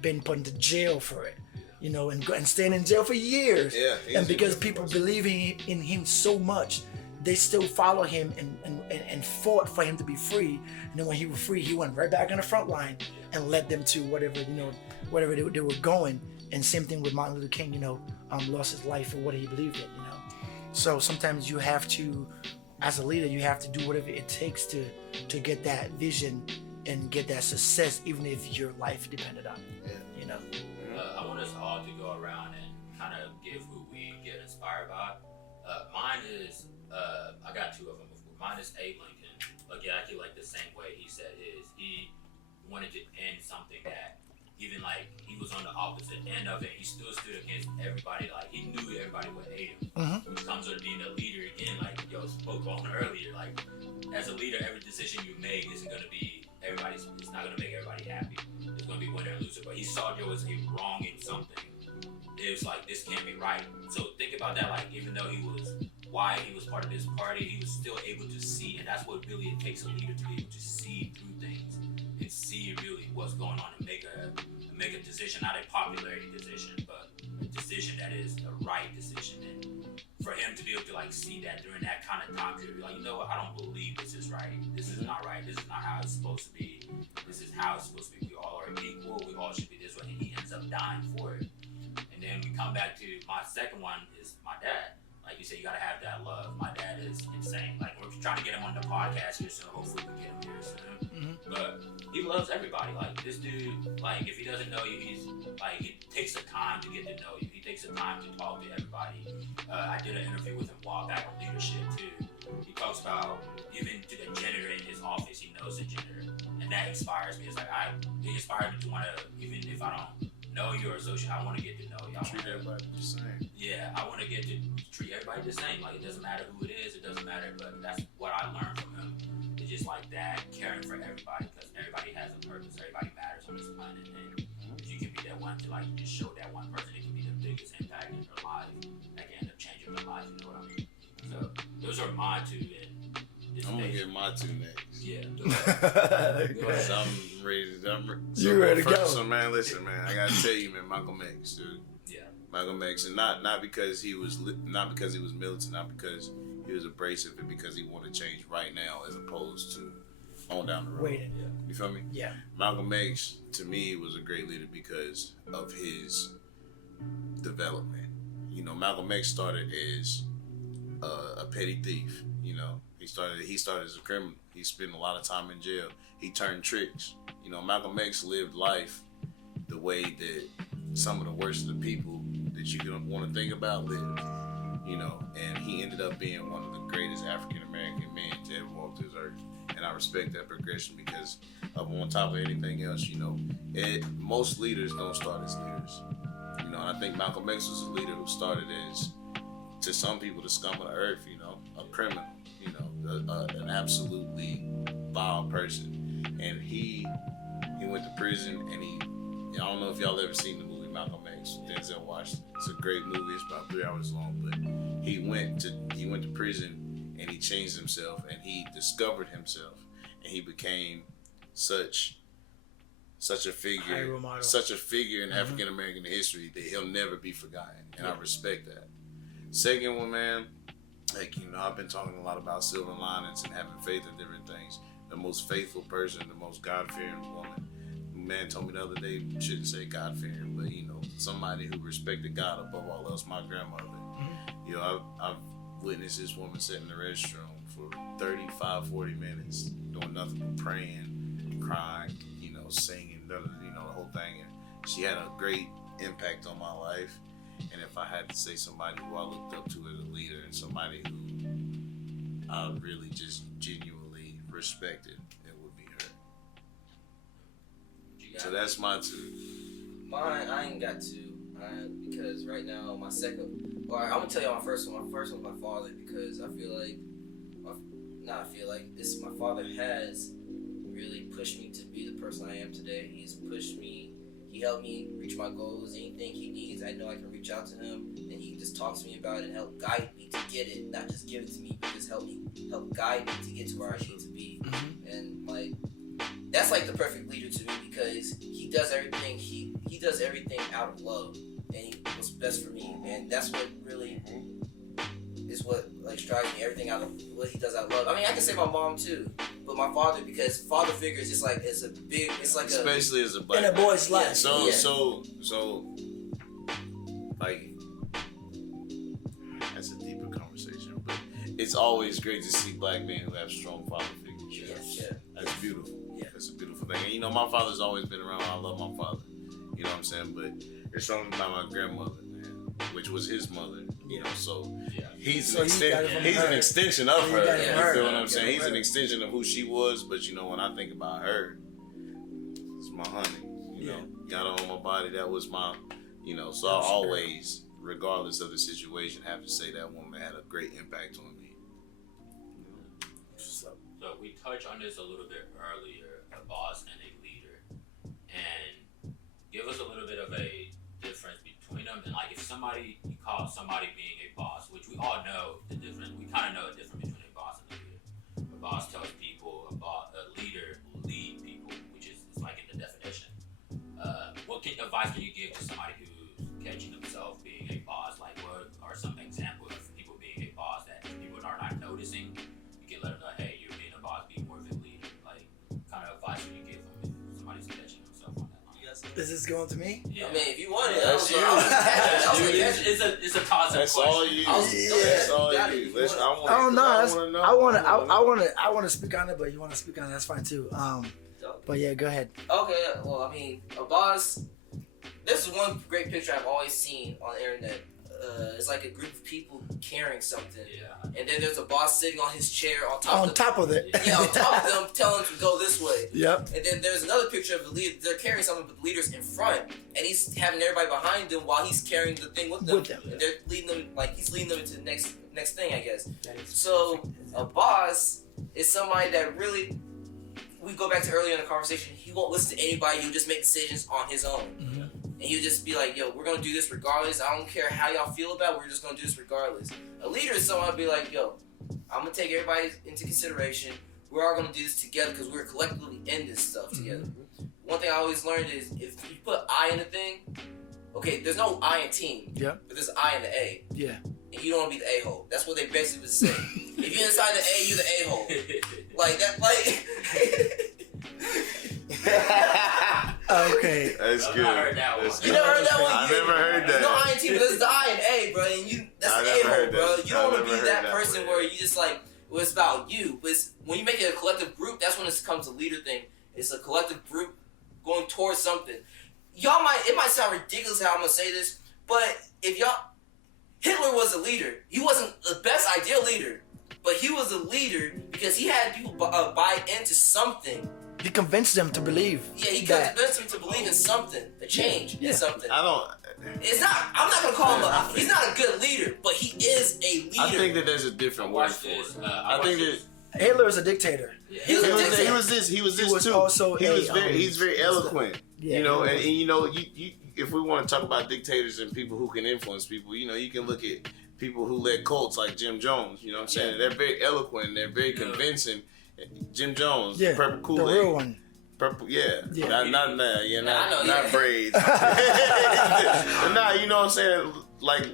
been put into jail for it, and staying in jail for years. Yeah, and because people believe in him so much, they still follow him and fought for him to be free. And then when he was free, he went right back on the front line and led them to whatever they were going. And same thing with Martin Luther King, lost his life for what he believed in, So sometimes you have to, as a leader, you have to do whatever it takes to get that vision and get that success, even if your life depended on it. You know. I want us all to go around and kind of give who we get inspired by. Mine is, I got two of them. Mine is Abe Lincoln. Exactly like the same way he said his. He wanted to end something that, even like he was on the opposite end of it, he still stood against everybody. Like he knew everybody would hate him. When it comes to being a leader, again, like yo spoke on earlier, like as a leader, every decision you make isn't gonna be everybody's. It's not gonna make everybody happy. It's gonna be winner and loser. But he saw there was a wrong in something. It was like this can't be right. So think about that. Like even though he was white, he was part of this party, he was still able to see, and that's what really it takes a leader to be able to see through things and see really what's going on and make a decision, not a popularity decision, but a decision that is the right decision. And for him to be able to like see that during that kind of time period, like, you know what, I don't believe this is right. This is not right. This is not how it's supposed to be. This is how it's supposed to be. We all are equal. We all should be this way. And he ends up dying for it. And then we come back to my second one is my dad. Like you said, you gotta have that love. My dad is insane. Like we're trying to get him on the podcast here soon. Hopefully we get him here soon. But he loves everybody. Like this dude, like if he doesn't know you, he's like he takes the time to get to know you. He takes the time to talk to everybody. I did an interview with him a while back on leadership too. He talks about even to the janitor in his office, he knows the janitor, and that inspires me. It's like it inspires me to want to, even if I don't know you or associate, I want to get to know you. Treat everybody the same. Yeah, I want to get to treat everybody the same. Like, it doesn't matter who it is, it doesn't matter, but that's what I learned from him. It's just like that, caring for everybody, because everybody has a purpose, everybody matters on this planet, and if you can be that one to, like, just show that one person, it can be the biggest impact in their life, that can end up changing their life, you know what I mean? So, those are my two, and I'm gonna get my two next. Yeah, go ahead. Go ahead. So I'm ready to. You ready to go? So man, listen, man, I gotta tell you, man, Malcolm X, dude. Yeah. Malcolm X, and not because he was militant, not because he was abrasive, but because he wanted change right now, as opposed to on down the road. Waiting. You feel me? Yeah. Malcolm X, to me, was a great leader because of his development. You know, Malcolm X started as a petty thief. You know, he started as a criminal. He spent a lot of time in jail. He turned tricks. You know, Malcolm X lived life the way that some of the worst of the people that you don't want to think about lived. You know, and he ended up being one of the greatest African American men to ever walk this earth. And I respect that progression because on top of anything else, you know, most leaders don't start as leaders. You know, and I think Malcolm X was a leader who started as, to some people, the scum of the earth, you know, a criminal, you know, an absolutely vile person. And he went to prison, and I don't know if y'all ever seen the movie Malcolm X, Denzel Washington. It's a great movie, it's about 3 hours long, but he went to prison, and he changed himself, and he discovered himself, and he became such a figure in African American history that he'll never be forgotten, and I respect that. Second one, man, like, you know, I've been talking a lot about silver linings and having faith in different things. The most faithful person, the most God-fearing woman. Man told me the other day, shouldn't say God-fearing, but, you know, somebody who respected God above all else. My grandmother. You know, I've witnessed this woman sit in the restroom for 35, 40 minutes, doing nothing but praying, crying, you know, singing, you know, the whole thing. And she had a great impact on my life. And if I had to say somebody who I looked up to as a leader and somebody who I really just genuinely respected, it would be her. So that's my two. Mine, I ain't got two. Because right now, my second, or I'm gonna tell you my first one. My first one's my father, because I feel like, my father has really pushed me to be the person I am today. He's pushed me. He helped me reach my goals. Anything he needs, I know I can reach out to him, and he just talks to me about it and help guide me to get it, not just give it to me, but just help guide me to get to where I need to be. And like, that's like the perfect leader to me, because he does everything. He does everything out of love, and what's best for me, and that's what really is what like strives me. Everything out of what he does out of love. I mean, I can say my mom too, but my father, because father figure is just like especially as a black in a boy's life. So like, that's a deeper conversation. it's always great to see black men who have strong father figures. Yes. Yeah. That's beautiful. Yeah. That's a beautiful thing. And you know, my father's always been around. I love my father. You know what I'm saying? But there's something about my grandmother, man, which was his mother. You know, so he's an extension of her. You feel what I'm saying? He's an extension of who she was. But you know, when I think about her, it's my honey. You know, got her on my body. That was my, you know. So I always, regardless of the situation, have to say that woman had a great impact on me. So we touched on this a little bit earlier, a boss and a leader, and give us a little bit of a difference between them. And like, if somebody, you call somebody being a boss, which we all know the difference. We kind of know the difference between a boss and a leader. A boss tells people, a leader will lead people, which is like in the definition. What advice can you give to somebody who's catching themselves being a boss? Like, what are some examples of people being a boss that people are not noticing? You can let them know, hey, you're being a boss, be more of a leader. Like, kind of advice would you give them if somebody's catching themselves on that line? Is this going to me? Yeah. I mean, if you want it, That's you. It's a positive That's question. all you. Yeah. That's all you. Listen, I want to speak on it, but you want to speak on it, that's fine too. But yeah, go ahead. Okay, well, I mean, a boss. This is one great picture I've always seen on the internet. It's like a group of people carrying something, and then there's a boss sitting on his chair on top of it. Yeah, on top of them, telling them to go this way. Yep. And then there's another picture of the leader. They're carrying something, but the leader's in front, and he's having everybody behind him while he's carrying the thing with them. And they're leading them, like he's leading them into the next thing, I guess. So a boss is somebody that really. We go back to earlier in the conversation. He won't listen to anybody. He'll just make decisions on his own. Mm-hmm. And he'll just be like, yo, we're going to do this regardless. I don't care how y'all feel about it. We're just going to do this regardless. A leader is someone to be like, yo, I'm going to take everybody into consideration. We're all going to do this together because we're collectively in this stuff together. Mm-hmm. One thing I always learned is if you put I in a thing, okay, there's no I in team. Yeah. But there's I in the A. Yeah. And you don't want to be the a-hole. That's what they basically would say. If you're inside the A, you're the a-hole. Like that, like. Okay. That's good. I heard that one. You never heard that one? I never heard that. There's no I in team, but there's the I and A, bro. And that's the a-hole, bro. You don't want to be that person where you just like, well, it's about you. But when you make it a collective group, that's when it comes to leader thing. It's a collective group going towards something. It might sound ridiculous how I'm going to say this, but Hitler was a leader. He wasn't the best ideal leader, but he was a leader because he had people buy into something. He convinced them to believe. Yeah, he convinced them to believe in something, a change in something. It's not. I'm not gonna call him. He's not a good leader, but he is a leader. I think that there's a different word for it. I think that Hitler is a dictator. He was this too. Also he's very eloquent. Yeah, you know, and you know, you if we want to talk about dictators and people who can influence people, you know, you can look at people who led cults like Jim Jones. You know what I'm saying? They're very eloquent. They're very convincing. Jim Jones, Purple Kool-Aid. The real one. Purple, not braids. Nah, you know what I'm saying? Like,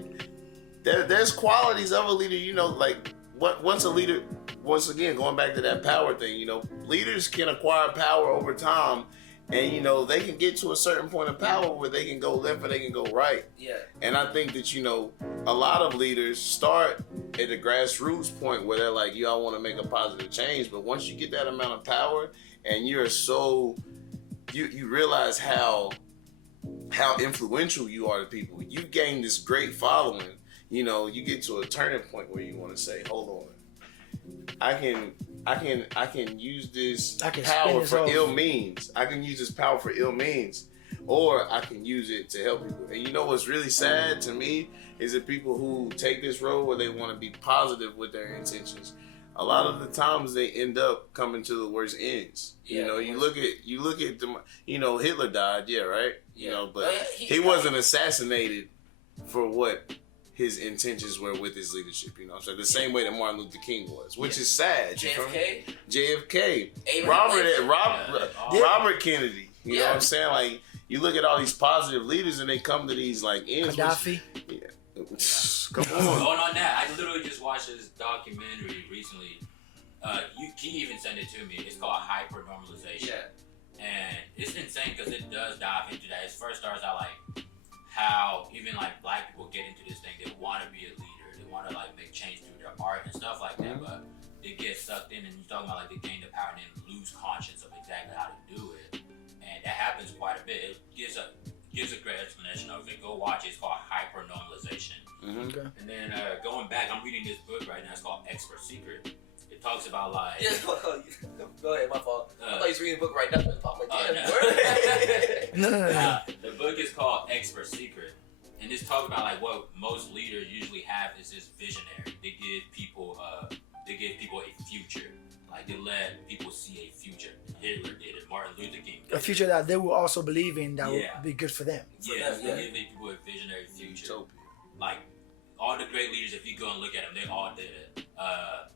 there's qualities of a leader, you know, like, once a leader, once again, going back to that power thing, you know, leaders can acquire power over time, and, you know, they can get to a certain point of power where they can go left or they can go right. Yeah. And I think that, you know, a lot of leaders start at the grassroots point where they're like, I want to make a positive change. But once you get that amount of power and you're so, you realize how influential you are to people. You gain this great following. You know, you get to a turning point where you want to say, hold on, I can use this power for ill means. I can use this power for ill means, or I can use it to help people. And you know what's really sad to me is that people who take this road where they want to be positive with their intentions, a lot of the times they end up coming to the worst ends. You know, you look at them. You know, Hitler died, right? You know, but he wasn't assassinated for what his intentions were with his leadership, you know what I'm saying? The same way that Martin Luther King was, which is sad. JFK. Robert Kennedy. You know what I'm saying? Like, you look at all these positive leaders and they come to these, like, ends. Gaddafi. Come on. On that, I literally just watched this documentary recently. He even sent it to me. It's called Hypernormalization. Yeah. And it's insane because it does dive into that. It first starts out like how even like black people get into this thing. They want to be a leader. They want to like make change through their art and stuff like that. talking about like they gain the power and then lose conscience of exactly how to do it, and that happens quite a bit. It gives a great explanation of it. Go watch it. It's called hyper-normalization. Okay. And then going back, I'm reading this book right now. It's called Expert Secret. It talks about like. Yeah, go ahead, my fault. I thought he was reading a book right now. I'm like, damn, No. The book is called Expert Secret. And this talks about like what most leaders usually have is this visionary. They give people a future. Like they let people see a future. Hitler did it. Martin Luther King did A future that they will also believe in that Yeah. would be good for them. Yeah, they give people a visionary future. Utopia. Like all the great leaders, if you go and look at them, they all did it.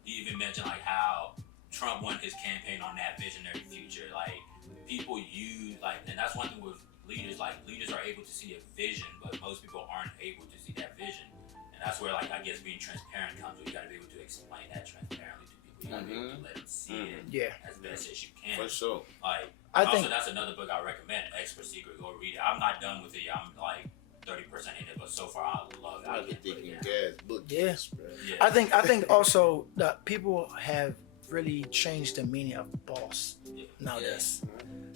He even mentioned like how Trump won his campaign on that visionary future. Like people use and that's one thing with leaders. Like leaders are able to see a vision, but most people aren't able to see that vision. And that's where I guess being transparent comes. Where you got to be able to explain that transparently to people. You got to be able to let them see it as best as you can. For sure. Like I also think that's another book I recommend. Expert Secret. Go read it. I'm not done with it. I'm like 30% in it, but so far I love it. I I can can't put think it in down. gas book. Yeah. gas, bro. Yeah. I think also that people have really changed the meaning of boss nowadays.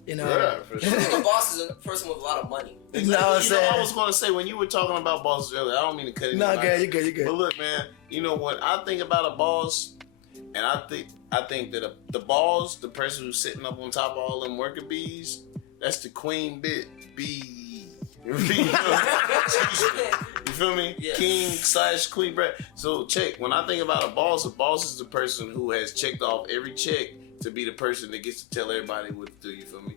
You know. Yeah, for I sure. think a boss is a person with a lot of money. You know what I'm You know, I saying? was gonna say when you were talking about bosses earlier, I don't mean to cut it. No, good, you're good. But look, man, you know what I think about a boss, and I think that the boss, the person who's sitting up on top of all them worker bees, that's the queen bee. You feel me? Yeah. King/queen bread. So check. When I think about a boss is the person who has checked off every check to be the person that gets to tell everybody what to do. You feel me?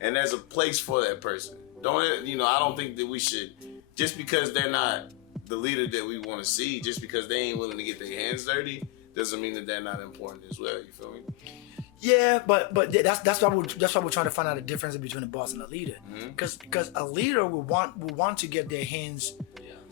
And there's a place for that person. I don't think that we should, just because they're not the leader that we want to see, just because they ain't willing to get their hands dirty, doesn't mean that they're not important as well. You feel me? Yeah, but that's why we're trying to find out the difference between a boss and a leader. Because a leader will want to get their hands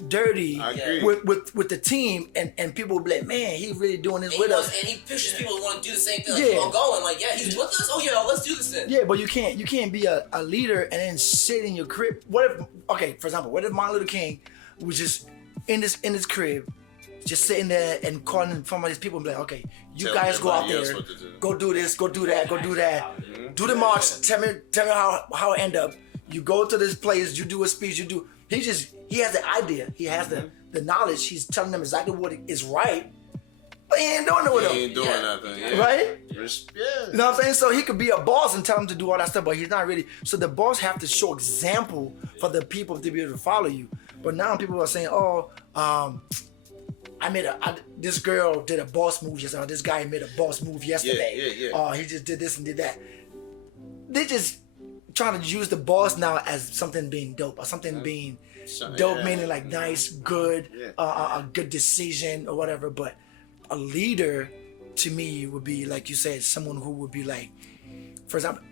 dirty I agree. with the team, and people will be like, man, he really doing this with us. And he pushes people to want to do the same thing. Like, Yeah. keep on going. Like, yeah, he's with us. Oh yeah, let's do this then. Yeah, but you can't be a leader and then sit in your crib. For example, what if Martin Luther King was just in his crib, just sitting there and calling some of his people and be like, okay, you Tell guys go out everybody else there, what to do. go do this, go do that, do the march. Tell me how it end up. You go to this place, you do a speech, he has the idea, he has the knowledge. He's telling them exactly what is right, but he ain't doing it with them. He ain't doing nothing. Yeah. Right? Yeah. You know what I'm saying? So he could be a boss and tell them to do all that stuff, but he's not really. So the boss have to show example for the people to be able to follow you. But now people are saying, this girl did a boss move yesterday. Or this guy made a boss move yesterday. Yeah. He just did this and did that. They just trying to use the boss now as something being dope or something being dope, meaning like nice, good, a good decision or whatever. But a leader, to me, would be like you said, someone who would be like, for example,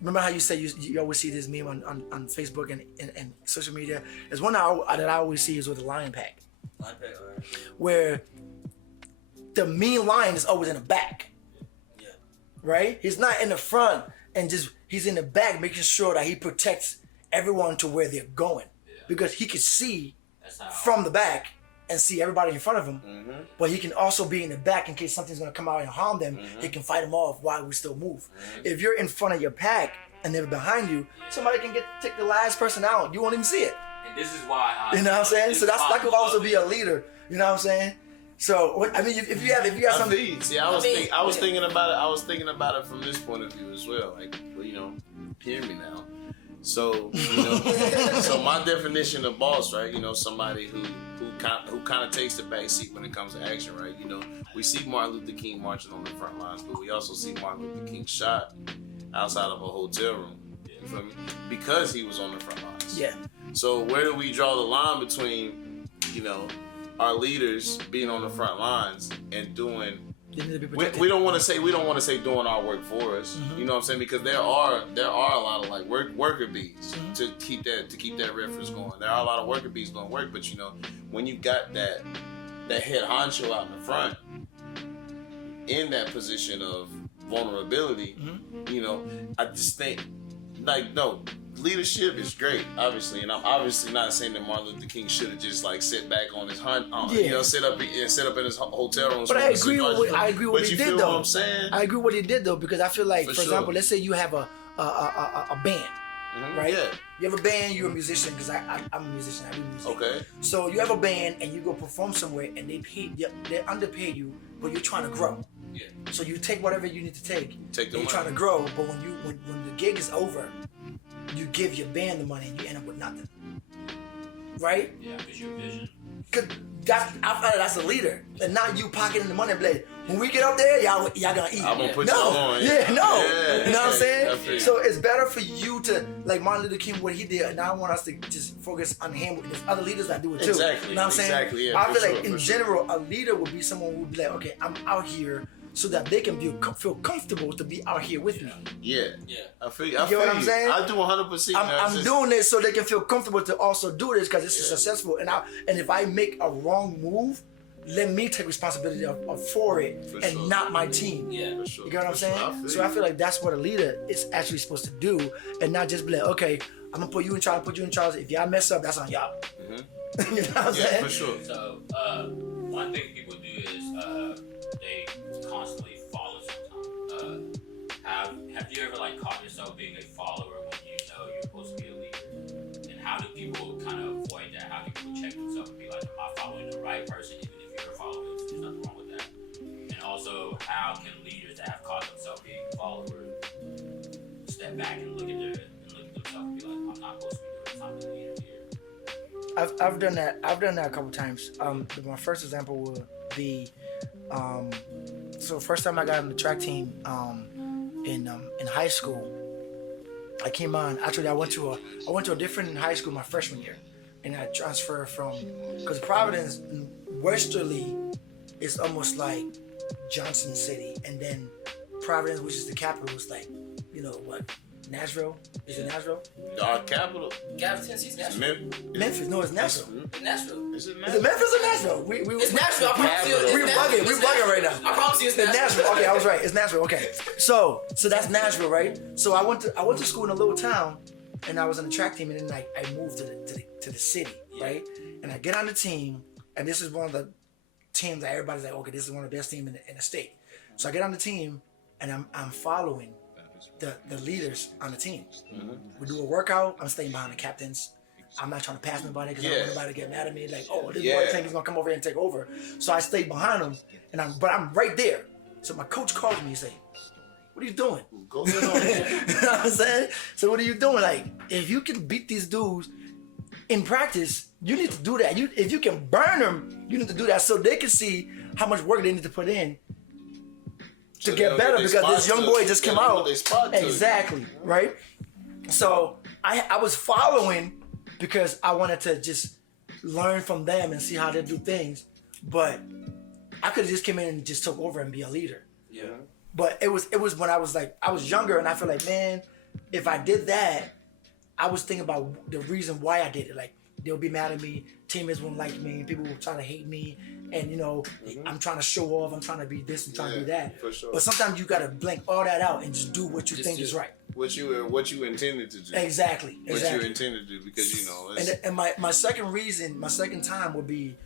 remember how you said you always see this meme on Facebook and social media? There's one that I always see is with the lion pack, where the mean lion is always in the back. Yeah. Right? He's not in the front and he's in the back making sure that he protects everyone to where they're going. Because he can see from the back and see everybody in front of him. But he can also be in the back in case something's gonna come out and harm them. He can fight them off while we still move. If you're in front of your pack and they're behind you, somebody can take the last person out. You won't even see it. And this is why You know what I'm saying? So that could also be a leader. You know what I'm saying? So if you have something. See, I was thinking about it. I was thinking about it from this point of view as well. Like, hear me now. So, so my definition of boss, right? Somebody who kind of takes the back seat when it comes to action, right? We see Martin Luther King marching on the front lines, but we also see Martin Luther King shot outside of a hotel room. You feel me? Because he was on the front lines. Yeah. So where do we draw the line between, our leaders being on the front lines and doing? We don't want to say doing our work for us. You know what I'm saying? Because there are a lot of like worker bees to keep that reference going. There are a lot of worker bees doing work, but when you got that head honcho out in the front, in that position of vulnerability, I just think like no. leadership is great, obviously, and I'm obviously not saying that Martin Luther King should have just like sit back on his hunt, set up in his hotel room. But I agree with what he did though. What I'm saying? I agree with what he did though, because I feel like, for example, let's say you have a band, right? Yeah. You have a band, you're a musician, because I'm a musician, I do music. Okay. So you have a band and you go perform somewhere and they underpaid you, but you're trying to grow. Yeah. So you take whatever you need to take. You're trying to grow, but when the gig is over, you give your band the money and you end up with nothing. Right? Yeah, because your vision. Cause I feel like that's a leader. And not you pocketing the money and be like, when we get up there, y'all gonna eat. I'm gonna put you on. Yeah, no. Yeah, you know what I'm saying? So it's better for you to, like Martin Luther King, what he did, and I want us to just focus on him. There's other leaders that do it too. Exactly. You know what I'm saying? Exactly, yeah, I feel like in general, a leader would be someone who would be like, okay, I'm out here so that they can feel comfortable to be out here with me. Yeah. I feel you. You get what I'm saying? I do 100%. I'm doing this so they can feel comfortable to also do this because this is successful. And if I make a wrong move, let me take responsibility for it not my team. Yeah, for sure. You get what I'm saying? So I feel like that's what a leader is actually supposed to do, and not just be like, okay, I'm gonna put you in charge. If y'all mess up, that's on y'all. Mm-hmm. You know what I'm saying? Yeah, for sure. So one thing people do is they constantly follow sometimes. Have you ever like caught yourself being a follower when you know you're supposed to be a leader? And how do people kind of avoid that? How do people check themselves and be like, am I following the right person? Even if you're following, there's nothing wrong with that. And also, how can leaders that have caught themselves being followers step back and look at themselves and be like, I'm not supposed to be doing this. I'm the leader here. I've done that. I've done that a couple times. My first example would be, so first time I got on the track team in high school, I came on. Actually, I went to a different high school my freshman year, and I transferred because Providence westerly is almost like Johnson City, and then Providence, which is the capital, is like, you know what? Nashville? Is it Nashville? Capital. Tennessee's Nashville. Memphis. No, it's Nashville. Nashville. Is it Memphis or Nashville? It's Nashville. I promise you. We're bugging right now. I promise you it's Nashville. Okay, I was right. It's Nashville. Okay. So that's Nashville, right? So I went to school in a little town, and I was on the track team, and then I moved to the city, right? And I get on the team, and this is one of the teams that everybody's like, okay, this is one of the best teams in the state. So I get on the team, and I'm following the leaders on the team. Mm-hmm. We do a workout. I'm staying behind the captains. I'm not trying to pass nobody because I don't want nobody to get mad at me. Like, oh, this boy think he's gonna come over here and take over. So I stayed behind him, but I'm right there. So my coach calls me and say, "What are you doing?" Go ahead on. You know what I'm saying? So what are you doing? Like, if you can beat these dudes in practice, you need to do that. If you can burn them, you need to do that so they can see how much work they need to put in to get better, because this young boy just came out. Exactly, right? So I was following because I wanted to just learn from them and see how they do things, but I could have just came in and just took over and be a leader. Yeah. But it was when I was younger, and I feel like, man, if I did that, I was thinking about the reason why I did it. Like, they'll be mad at me, teammates won't like me, people will try to hate me, and I'm trying to show off, I'm trying to be this and trying to be that. For sure. But sometimes you gotta blank all that out and just do what you think is right. What you intended to do. Exactly. What you intended to do, because it's... And my second time would be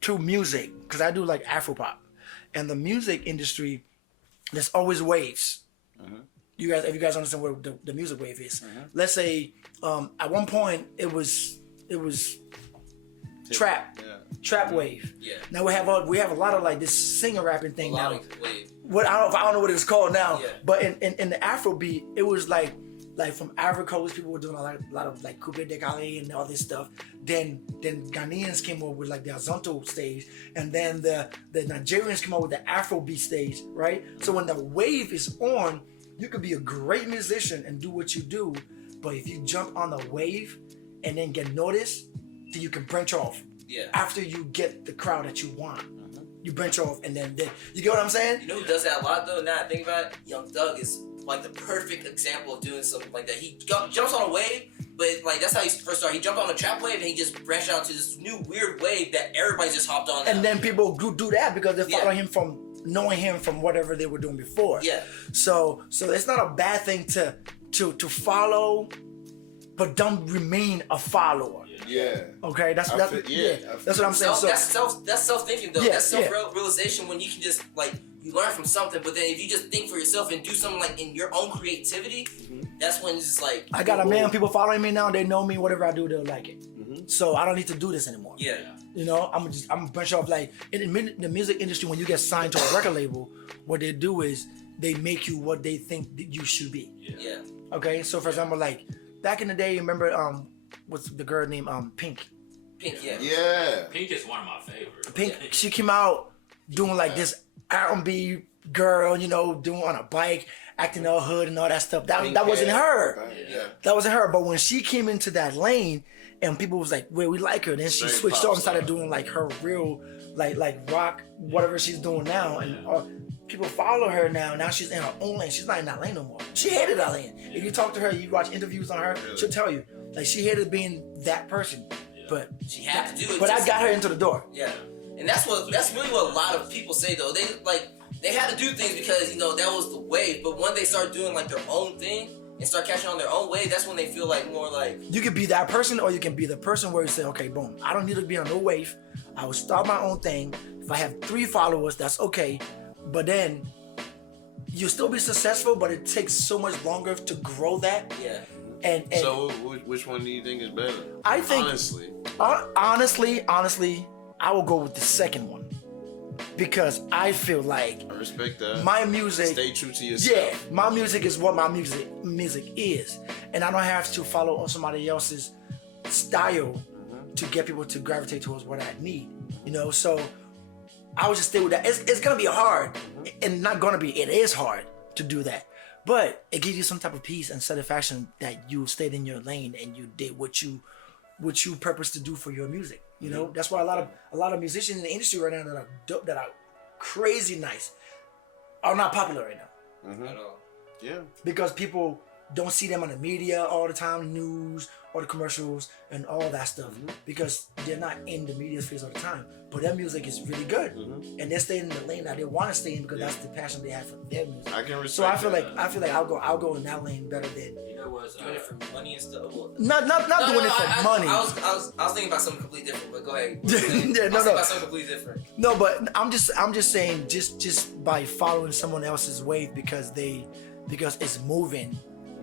through music, because I do like Afropop, and the music industry, there's always waves. Mm-hmm. If you guys understand what the music wave is, let's say at one point it was trap wave. Yeah. Now we have a lot of like this singer rapping thing now. Wave. What I don't know what it's called now, but in the Afrobeat it was like from Ivory Coast, people were doing a lot of like Coupe de Calais and all this stuff. Then Ghanaians came over with like the Azonto stage, and then the Nigerians came over with the Afrobeat stage, right? So when the wave is on, you could be a great musician and do what you do, but if you jump on the wave and then get noticed, then you can branch off. Yeah. After you get the crowd that you want, you branch off, and then you get what I'm saying? You know who does that a lot though? Now I think about it, Young Thug is like the perfect example of doing something like that. He jumps on a wave, but like that's how he first started. He jumped on a trap wave and he just branched out to this new weird wave that everybody just hopped on. And then people do that because they follow him from knowing him from whatever they were doing before. Yeah. So it's not a bad thing to to follow, but don't remain a follower. Yeah. Okay, that's I that's feel- that's what I'm saying. So That's self thinking though. Yeah, That's self realization when you can just like you learn from something, but then if you just think for yourself and do something like in your own creativity, that's when it's just like I got a man. People following me now. They know me. Whatever I do, they'll like it. Mm-hmm. So I don't need to do this anymore. Yeah. You know, I'm a bunch of like in the music industry. When you get signed to a record label, what they do is they make you what they think that you should be. Yeah. Okay, so for example, like back in the day, you remember what's the girl named Pink? Pink, yeah. Yeah. Pink is one of my favorites. Pink, she came out doing like this R&B girl, you know, doing on a bike, acting all hood and all that stuff. That wasn't her. Yeah. That wasn't her. But when she came into that lane and people was like, well, we like her, then she Straight switched pop on and started star. doing like her real like rock, whatever she's doing now. And people follow her now. Now she's in her own lane. She's not in that lane no more. She hated that lane. If you talk to her, you watch interviews on her, Really? she'll tell you. Like she hated being that person. But She had to do it. But I just- got her into the door. Yeah. And that's really what a lot of people say though. They had to do things because, you know, that was the wave. But when they start doing like their own thing and start catching on their own wave, that's when they feel like more like You can be that person, or you can be the person where you say, okay, boom, I don't need to be on no wave. I will start my own thing. If I have 3 followers, that's okay. But then you'll still be successful, but it takes so much longer to grow that. yeah. And So which one do you think is better? I think- honestly, honestly, I will go with the second one. Because I feel like I respect that. my music, Stay true to yourself. yeah, my music is what my music is. And I don't have to follow on somebody else's style to get people to gravitate towards what I need. You know, so I would just stay with that. It's gonna be hard, and not gonna be. It is hard to do that, but it gives you some type of peace and satisfaction that you stayed in your lane and you did what you purpose to do for your music. You know, that's why a lot of musicians in the industry right now that are dope, that are crazy nice, are not popular right now At all. Yeah. because people don't see them on the media all the time, news or the commercials and all that stuff, because they're not in the media space all the time. But their music is really good, and they're staying in the lane that they want to stay in because that's the passion they have for their music. I can respect So I feel that. like I'll go in that lane better than You know what's Doing it for money and stuff. Well, not doing it for money. I was thinking about something completely different, but go ahead. Yeah, I was thinking no. about something completely different. No, but I'm just saying just by following someone else's wave because it's moving.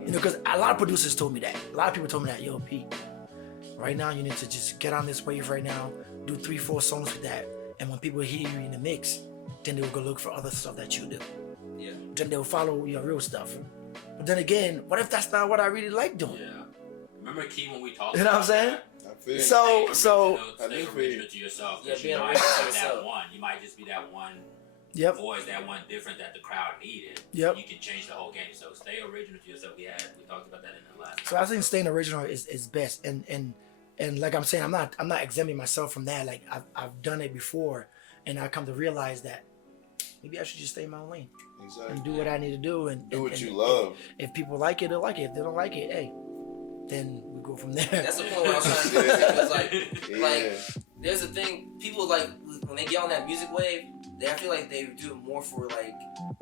You know, because a lot of producers told me that. A lot of people told me that, yo, Pete, right now you need to just get on this wave right now, do 3-4 songs with that, and when people hear you in the mix, then they will go look for other stuff that you do. Yeah. Then they'll follow your real stuff. But then again, what if that's not what I really like doing? Yeah. Remember, Key, when we talked You know what I'm about saying? that? I feel you. So I Stay do feel original you. to yourself. Yeah, 'Cause being you might original to have yourself. that one. You might just be that one Yep. voice, that one different that the crowd needed. Yep. You can change the whole game. So stay original to yourself. We talked about that in the last. So I think staying original is best, and like I'm saying, I'm not exempting myself from that. Like I've done it before, and I come to realize that maybe I should just stay in my own lane Exactly. and do what I need to do, and Do what and- you and love. If people like it, they'll like it. If they don't like it, hey, then we go from there. That's the point where I was trying to get to. Because like Yeah. there's a thing, people like when they get on that music wave, I feel like they do it more for like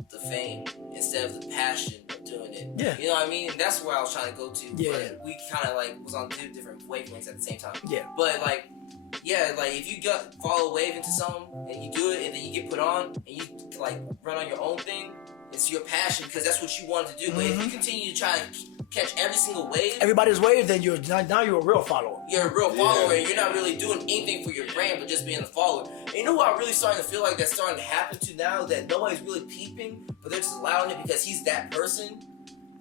the fame instead of the passion of doing it. Yeah. You know what I mean? And that's where I was trying to go to. Yeah. But we kind of like was on 2 different wavelengths at the same time. Yeah. But like, yeah, like if you follow a wave into something and you do it and then you get put on and you like run on your own thing, it's your passion because that's what you wanted to do. But if you continue to try to catch every single wave, Everybody's wave, then now you're a real follower. you're a real follower and you're not really doing anything for your brand but just being a follower. And you know who I'm really starting to feel like that's starting to happen to now, that nobody's really peeping, but they're just allowing it because he's that person?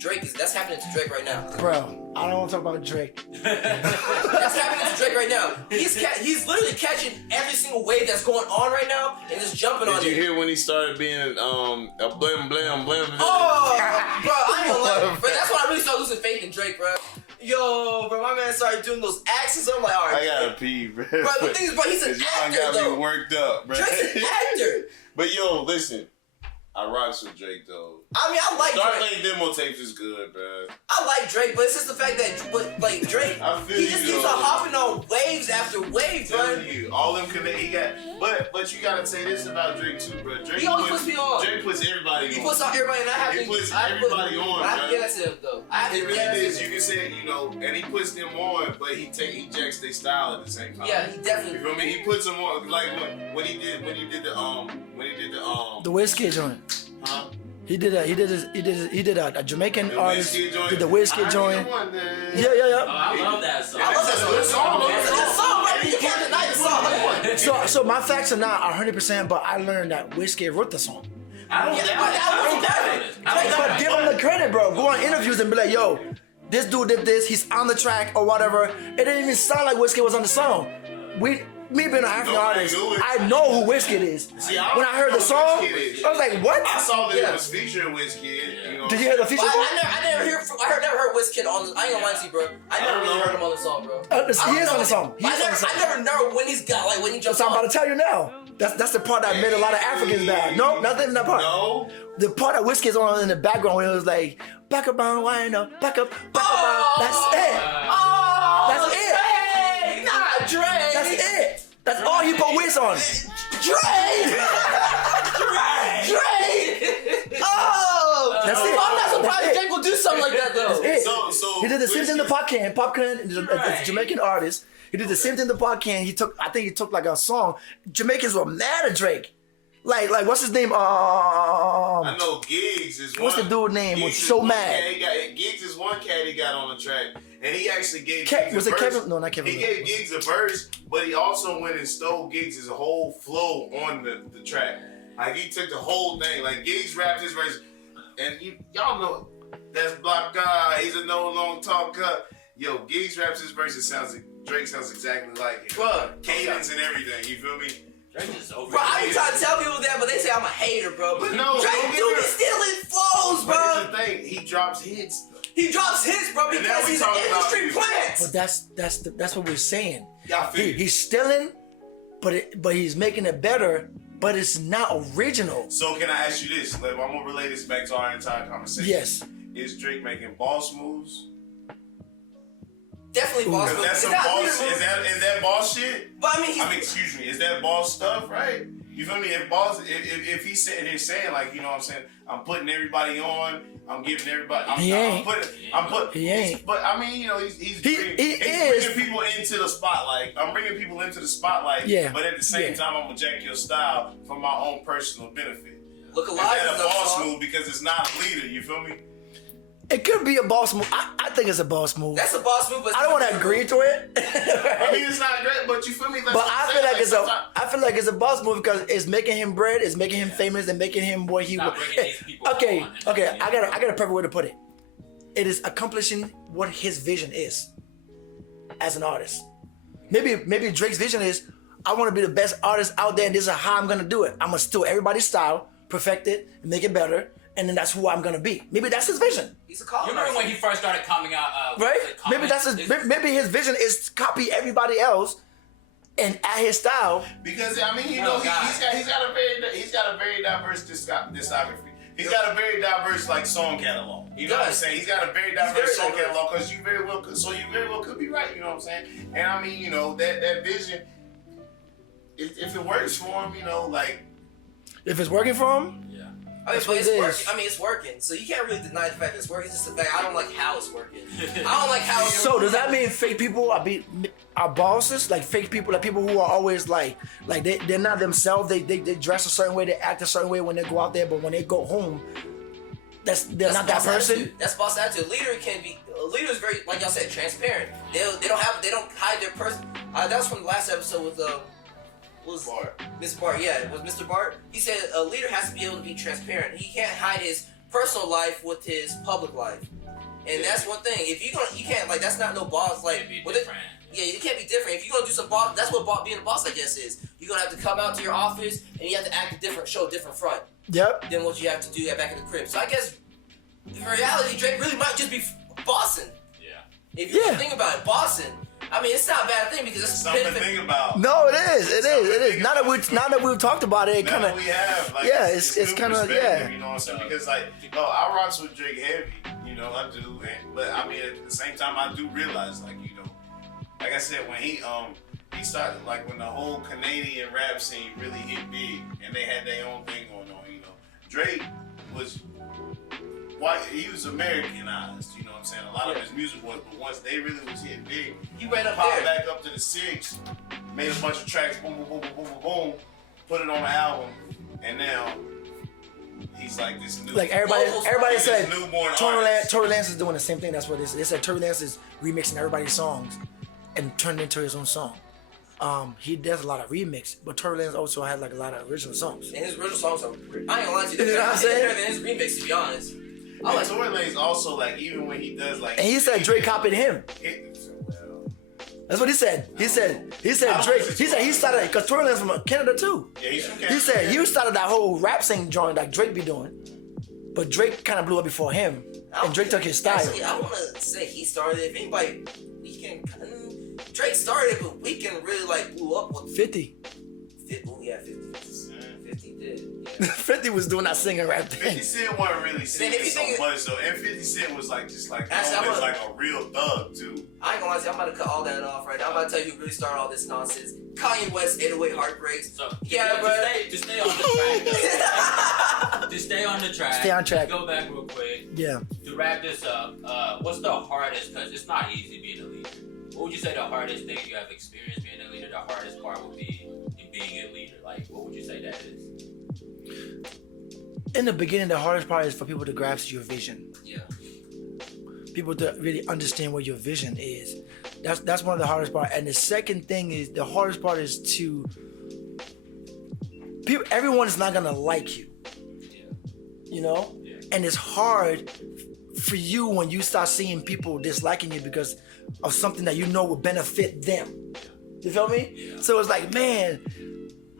That's happening to Drake right now. Bro, I don't want to talk about Drake. That's happening to Drake right now. He's literally catching every single wave that's going on right now and just jumping on Did you it. hear when he started being a blam blam blam? Oh, bro, I ain't gonna lie, but that's when I really started losing faith in Drake, bro. Yo, bro, my man started doing those accents. I'm like, all right. I gotta pee, bro. Bro, the thing is, bro, he's an 'Cause y'all actor, got me though. worked up, bro. Drake's an actor. But yo, listen, I rocks with Drake though. I mean, I like Dark Drake. Lane demo tapes is good, bro. I like Drake, but it's just the fact that, like Drake, I feel he you, just keeps though. on hopping on waves after waves, bro. Telling you, all them connect. He got, but you gotta say this about Drake too, bro. Drake He always puts me on. Drake puts everybody He on. puts on everybody, and I have He to. puts I have to everybody on, I have to bro. give that to him though. It really is. You can say, you know, and he puts them on, but he jacks their style at the same time. Yeah, he definitely. You feel me? He puts them on like when he did the Wizkid joint. Huh? He did a Jamaican The artist. Wizkid joint. Did the Wizkid joint. Yeah. Oh, I love that song. I love that That's a good song. It's a good song, bro. You can't deny the song. So my facts are not 100%, but I learned that Wizkid wrote the song. I don't But give him the credit, bro. Go on interviews and be like, yo, this dude did this. He's on the track or whatever. It didn't even sound like Wizkid was on the song. Me being an African artist, I know who Wizkid is. See, when I heard the song, I was like, what? I saw that it was featuring Wizkid. You know, Did you hear the feature? I never heard Wizkid on. I ain't gonna lie to you, bro. I never really heard him on the song, bro. He is on the song. I never know when he's got when he jumps So I'm on. about to tell you now. That's the part that made a lot of Africans mad. No, not even that part. No. The part that Wizkid's on in the background when it was like, back up on wind up, back up, that's it. That's it. Nah, Dre. That's it. That's all he put Wiz on. Dre. Oh. That's it. I'm not surprised That's it. Drake will do something like that though. That's it. So He did the same thing to Popcan. Popcan is a Right. Jamaican artist. He did the same thing to Popcan. I think he took like a song. Jamaicans were mad at Drake. Like what's his name? I know Giggs is What's one. the dude name? Was Giggs so is one mad. cat Giggs is one cat he got on the track, and he actually gave. Giggs Was a it verse. Kevin? No, not Kevin. He gave Giggs a verse, but he also went and stole Giggs' whole flow on the track. Like he took the whole thing. Like Giggs rapped his verse, and y'all know that's Block Guy. He's a no long talker. Yo, Giggs raps his verse. Drake sounds exactly like him. Bro, Cadence and everything. You feel me? Drake is over. Bro, I be trying to tell people that, but they say I'm a hater, bro. But no, Drake don't get do me- be stealing flows, But bro. here's the thing. He drops hits. He drops hits, bro, And now because we he's an talking about industry music. plant. But that's what we're saying. Y'all feel He's stealing, but he's making it better. But it's not original. So can I ask you this? Like, I'm gonna relay this back to our entire conversation. Yes. Is Drake making boss moves? Definitely boss Because moves. that's It's some not boss. leader moves. Is that boss shit? But I mean, Excuse me. Is that boss stuff, right? You feel me? If he's sitting there saying like, you know what I'm saying, I'm putting everybody on, I'm giving everybody. He ain't. He ain't. But I mean, you know, he's He is. bringing people into the spotlight. I'm bringing people into the spotlight. Yeah. But at the same Yeah. time, I'm gonna jack your style for my own personal benefit. Look Is alive. that is a up, boss song. move because it's not a leader? You feel me? It could be a boss move. I think it's a boss move. That's a boss move, but I don't want to agree to it. I mean, it's not great, but you feel me? That's But what I'm I feel saying. like sometimes- I feel like it's a boss move because it's making him bread, it's making him famous, and making him what he Not was. bringing these people Okay, on. okay. I got a perfect way to put it. It is accomplishing what his vision is as an artist. Maybe Drake's vision is, I want to be the best artist out there, and this is how I'm gonna do it. I'm gonna steal everybody's style, perfect it, and make it better, and then that's who I'm gonna be. Maybe that's his vision. he's a You colonist. remember when he first started coming out? Right? the Maybe that's maybe his vision is copy everybody else and add his style. Because I mean, you know, Oh, God. he's got a very diverse discography. He's got a very diverse like song catalog. You know what I'm saying? He's got a very diverse very song diverse. catalog because you very well could be right. You know what I'm saying? And I mean, you know that vision. If it works for him, you know, like If it's working for him, Yeah. I mean, That's but what it's it is. working. I mean, it's working. So you can't really deny the fact that it's working. It's just the fact I don't like how it's working. I don't like how it's so does that mean fake people are bosses? Like fake people, like people who are always like they're not themselves. They dress a certain way, they act a certain way when they go out there, but when they go home, they're not that boss person. attitude. That's boss attitude. A leader is very, like y'all said, transparent. They don't hide their person. That was from the last episode with Bart. Mr. Bart. Yeah, it was Mr. Bart. He said a leader has to be able to be transparent. He can't hide his personal life with his public life. And that's one thing. If you can't like that's not no boss like It'd be with it- different. Yeah, it can't be different. If you're gonna do some boss, that's what being a boss, I guess, is. You're gonna have to come out to your office and you have to act a different, show a different front Yep. than what you have to do back in the crib. So I guess in reality, Drake really might just be bossing. Yeah. If you Yeah. think about it, bossing. I mean, it's not a bad thing because it's Something to benefit. think about. No, it is. Now that we've talked about it, it Now kind that of we have, like, yeah, it's new kinda- perspective, yeah. You know what I'm saying? Because like, I rocks with Drake heavy. You know, I do. But I mean, at the same time, I do realize, like, you know, like I said, when he started, like, when the whole Canadian rap scene really hit big, and they had their own thing going on. You know, Drake was white. He was Americanized. You know what I'm lot of his music was. But once they really was hitting big, He ran up popped there. back up to the 6, made a bunch of tracks, boom, boom, boom, boom, boom, boom, boom, put it on the album, and now he's like this new. Like everybody said, newborn Tory artist. Lanez is doing the same thing. That's what it is. They said Tory Lanez is remixing everybody's songs and turned it into his own song. He does a lot of remix, but Tory Lanez also had like a lot of original songs. And his original songs are. I ain't gonna lie to you. You know what I'm saying? Better than his remix, to be honest. I And like Tory Lanez also like even when he does like. And he said Drake copied him. Well, That's what he said. He said Drake. He said he started because Tory Lanez from Canada too. yeah, he's from He said he started that whole rap singing joint like Drake be doing, but Drake kind of blew up before him, and Drake took his style. Actually, I want to say he started. If anybody, Drake started, but Weeknd really like blew up with 50. 50 did. Yeah. 50 was doing that singing rap 50 thing. Cent wasn't really singing if you so think much though, and 50 Cent was like just like Actually, known I as wanna- like a real thug too. I ain't gonna lie to you, I'm about to cut all that off right now. I'm about to tell you who really started all this nonsense. Kanye West, 808 Heartbreaks. So Yeah, bro. Just stay on the track. Just stay on the track. Stay on track. Go back real quick. Yeah. To wrap this up, what's the hardest? Because it's not easy being a leader. What would you say the hardest thing you have experienced being a leader? The hardest part would be in being a leader. Like, what would you say that is? In the beginning, the hardest part is for people to grasp your vision. Yeah. People to really understand what your vision is. That's one of the hardest part. And the second thing is the hardest part is to people. Everyone is not gonna like you. Yeah. You know, Yeah. and it's hard for you when you start seeing people disliking you because of something that you know will benefit them. You feel me? Yeah. So it's like, man,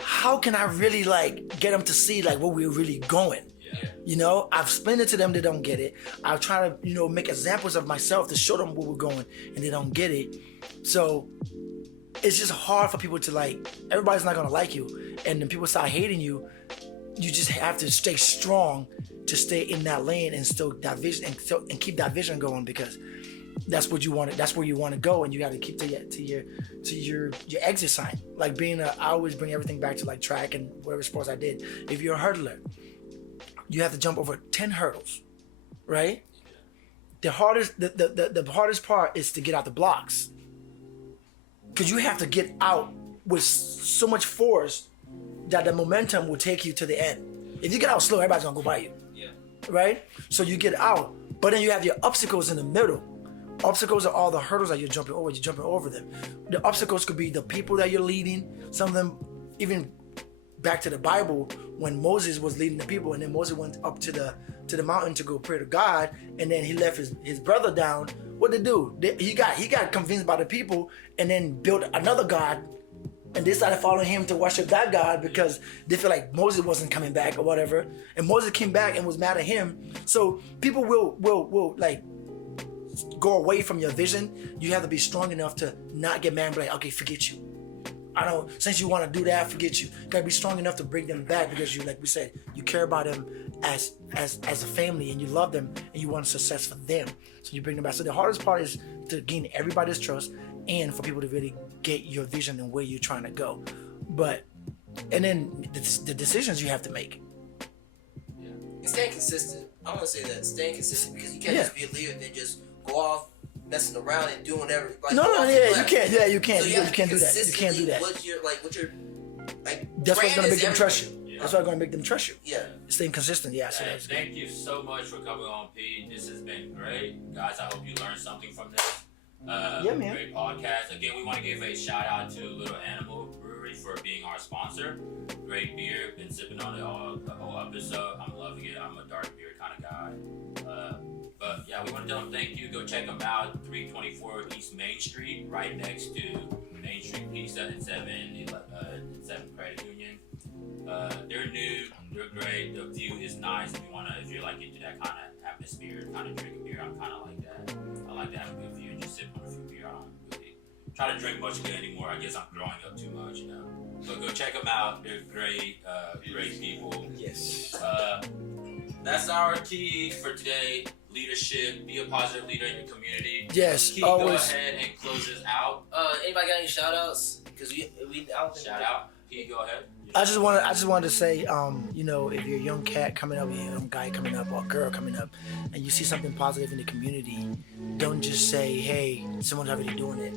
how can I really like get them to see like where we're really going? Yeah. You know, I've explained it to them, they don't get it. I've tried to, make examples of myself to show them where we're going, and they don't get it. So it's just hard for people to like, everybody's not gonna like you. And then people start hating you, you just have to stay strong to stay in that lane and still that vision and keep that vision going, because that's what you want. That's where you want to go, and you got to keep to your exit sign. Like I always bring everything back to like track and whatever sports I did. If you're a hurdler, you have to jump over 10 hurdles, right? The hardest part is to get out the blocks, because you have to get out with so much force that the momentum will take you to the end. If you get out slow, everybody's gonna go by you. Yeah. Right? So you get out, but then you have your obstacles in the middle. Obstacles are all the hurdles that you're jumping over. You're jumping over them. The obstacles could be the people that you're leading. Some of them, even back to the Bible, when Moses was leading the people, and then Moses went up to the mountain to go pray to God, and then he left his brother down. What did they do? He got convinced by the people, and then built another god, and they started following him to worship that god because they feel like Moses wasn't coming back or whatever. And Moses came back and was mad at him. So people will like go away from your vision. You have to be strong enough to not get mad and be like, okay, forget you. Since you want to do that, forget you. You gotta be strong enough to bring them back, because you, like we said, you care about them as a family, and you love them, and you want success for them. So you bring them back. So the hardest part is to gain everybody's trust, and for people to really get your vision and where you're trying to go. And then the decisions you have to make. And staying consistent. I want to say that. Staying consistent, because you can't Yeah. just be a leader and then just go off messing around and doing whatever. Like, No, go no, off yeah, the you left. can't. Yeah, you can't. So You have to can't do that. You can't do that. What's your That's what's brand gonna is make them trust you. everything. That's what's gonna make them trust you. Yeah. Staying consistent. Yeah, so Hey, that's good. thank you so much for coming on, Pete. This has been great. Guys, I hope you learned something from this. Yeah, man. Great podcast. Again, we want to give a shout out to Little Animal Brewery for being our sponsor. Great beer. Been sipping on it the whole episode. I'm loving it. I'm a dark beer kind of guy. But yeah, we want to tell them thank you. Go check them out. 324 East Main Street, right next to Main Street Pizza and 7 Credit Union. They're new. They're great. The view is nice. If you're like into that kind of atmosphere, kind of drinking beer, I'm kind of like that. I like to have a good view and just sip on a few beer. I don't really try to drink much good anymore. I guess I'm growing up too much, But go check them out. They're great. Great people. Yes. That's our key for today. Leadership. Be a positive leader in your community. Yes. Keith, Always. go ahead and close this out. Anybody got any shout outs? Because I don't think Shout out. Pete, go ahead. I just wanted to say, you know, if you're a young cat coming up, you're a young guy coming up, or a girl coming up, and you see something positive in the community, don't just say, "Hey, someone's already doing it."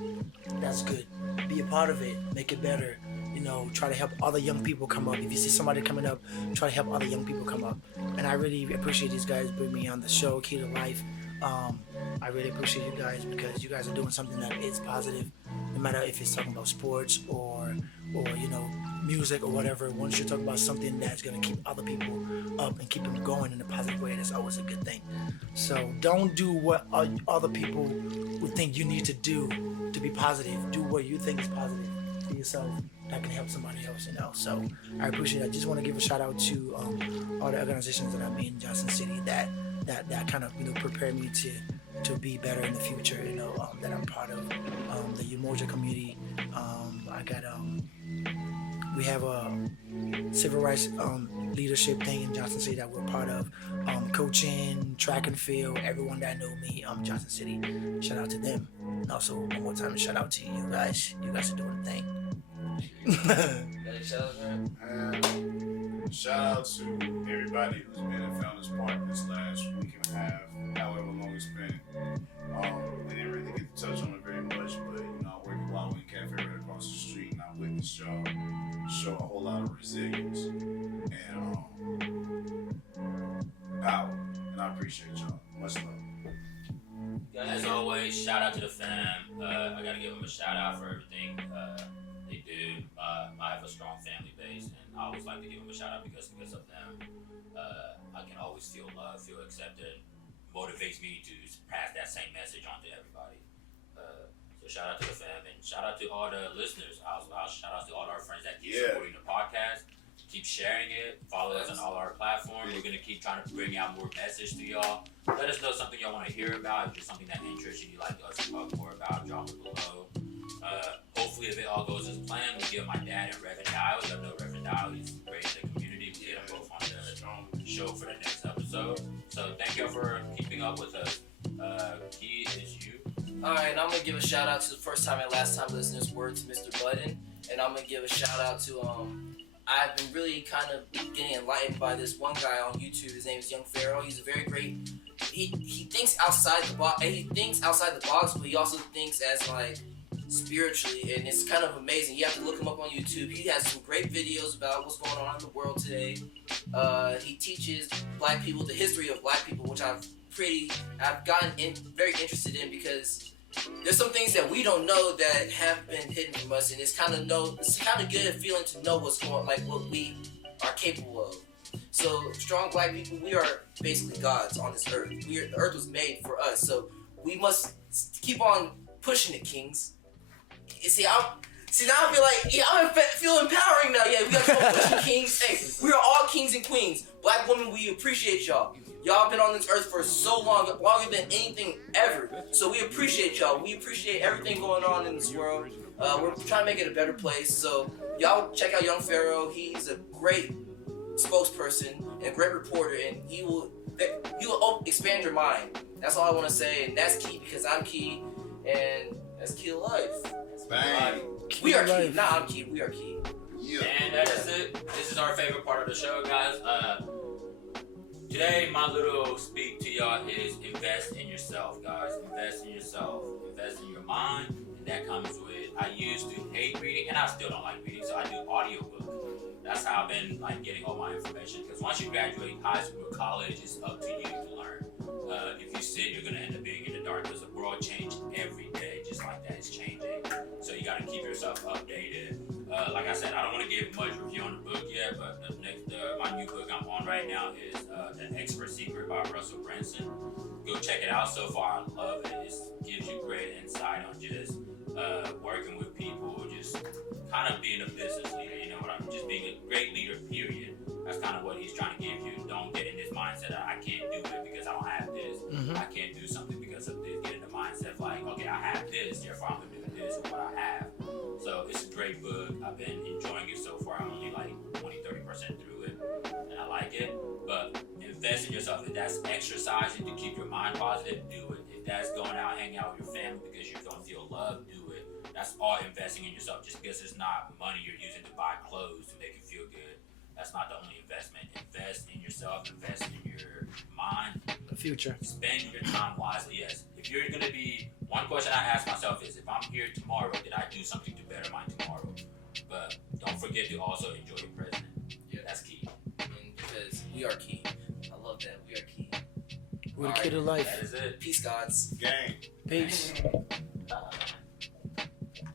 That's good. Be a part of it. Make it better. You know, try to help other young people come up. If you see somebody coming up, try to help other young people come up. And I really appreciate these guys bringing me on the show, Key to Life. I really appreciate you guys because you guys are doing something that is positive, no matter if it's talking about sports or you know, music or whatever. Once you're talking about something that's gonna keep other people up and keep them going in a positive way, that's always a good thing. So don't do what other people would think you need to do to be positive. Do what you think is positive for yourself that can help somebody else, you know. So I appreciate it. I just want to give a shout out to all the organizations that I'm in Johnson City that kind of, you know, prepare me to be better in the future, you know, that I'm part of. The Umoja community. We have a civil rights leadership thing in Johnson City that we're part of. Coaching, track and field, everyone that know me, Johnson City. Shout out to them. And also, one more time, shout out to you guys. You guys are doing the thing. Shout out to everybody who's been at Founders Park this last week and a half, however long it's been. We didn't really get to touch on it very much, but you know, I work at Wildwing Cafe right across the street, and I witnessed y'all show a whole lot of resilience and power, and I appreciate y'all. Much love. As always, shout out to the fam. I gotta give them a shout out for everything they do. I have a strong family base, and I always like to give them a shout out because of them. I can always feel love, feel accepted. Motivates me to pass that same message on to everybody. So shout out to the fam, and shout out to all the listeners. I'll shout out to all our friends that keep supporting the podcast. Keep sharing it. Follow us on all our platforms. We're gonna keep trying to bring out more message to y'all. Let us know something y'all want to hear about. If there's something that interests you, like us to talk more about, drop it below. Hopefully, if it all goes as planned, we get my dad and Reverend Dial. I know Reverend Dial. He's great in the community. We get them both on the show for the next episode. So thank y'all for keeping up with us. Key is you. Alright, I'm gonna give a shout out to the first time and last time listeners word to Mr. Button. And I'm gonna give a shout out to I've been really kind of getting enlightened by this one guy on YouTube. His name is Young Pharaoh. He's a very great. He thinks outside the box. He thinks outside the box, but he also thinks as like spiritually, and it's kind of amazing. You have to look him up on YouTube. He has some great videos about what's going on in the world today. He teaches black people the history of black people, which I've gotten very interested in because there's some things that we don't know that have been hidden from us, and it's kind of good feeling to know what's going, like what we are capable of. So strong black people, we are basically gods on this earth. The earth was made for us, so we must keep on pushing it, kings. You see, now I feel like I feel empowering now. Yeah, we got to keep on pushing kings. Hey, we are all kings and queens. Black women, we appreciate y'all. Y'all been on this earth for so long, longer than anything ever. So we appreciate y'all. We appreciate everything going on in this world. We're trying to make it a better place. So y'all check out Young Pharaoh. He's a great spokesperson and a great reporter, and he will expand your mind. That's all I want to say, and that's key because I'm key, and that's key to life. Bang. We are key. Nah, I'm key. We are key. Yeah. And that is it. This is our favorite part of the show, guys. Today, my little speak to y'all is invest in yourself, guys. Invest in yourself. Invest in your mind, and that comes with. I used to hate reading, and I still don't like reading, so I do audiobook. That's how I've been like getting all my information. Because once you graduate high school or college, it's up to you to learn. If you sit, you're gonna end up being in the dark. Because the world changes every day, just like that. It's changing. So you gotta keep yourself updated. Like I said, I don't want to give much review on the book yet, but my new book I'm on right now is The Expert Secret by Russell Brunson. Go check it out. So far, I love it. It gives you great insight on just working with people, just kind of being a business leader. You know what I'm just being a great leader. Period. That's kind of what he's trying to give you. Don't get in this mindset that I can't do it because I don't have this. Mm-hmm. I can't do something because of this. Get in the mindset of like, okay, I have this, therefore I'm gonna do this with what I have. So it's a great book. I've been enjoying it so far. I'm only like 20-30% through it, and I like it. But invest in yourself. If that's exercising to keep your mind positive, do it. If that's going out, hang out with your family because you're gonna feel love, do it. That's all investing in yourself. Just because it's not money you're using to buy clothes to make you feel good, that's not the only investment. Invest in yourself. Invest in your mind. The future. Spend your time wisely. Yes. If you're gonna be, one question I ask myself is, if I'm here tomorrow, did I do something to better my tomorrow? But don't forget to also enjoy your present. Yeah. That's key. And because we are key. I love that. We are key. We're the All kid of That life. is it. Peace, gods. Gang. Peace.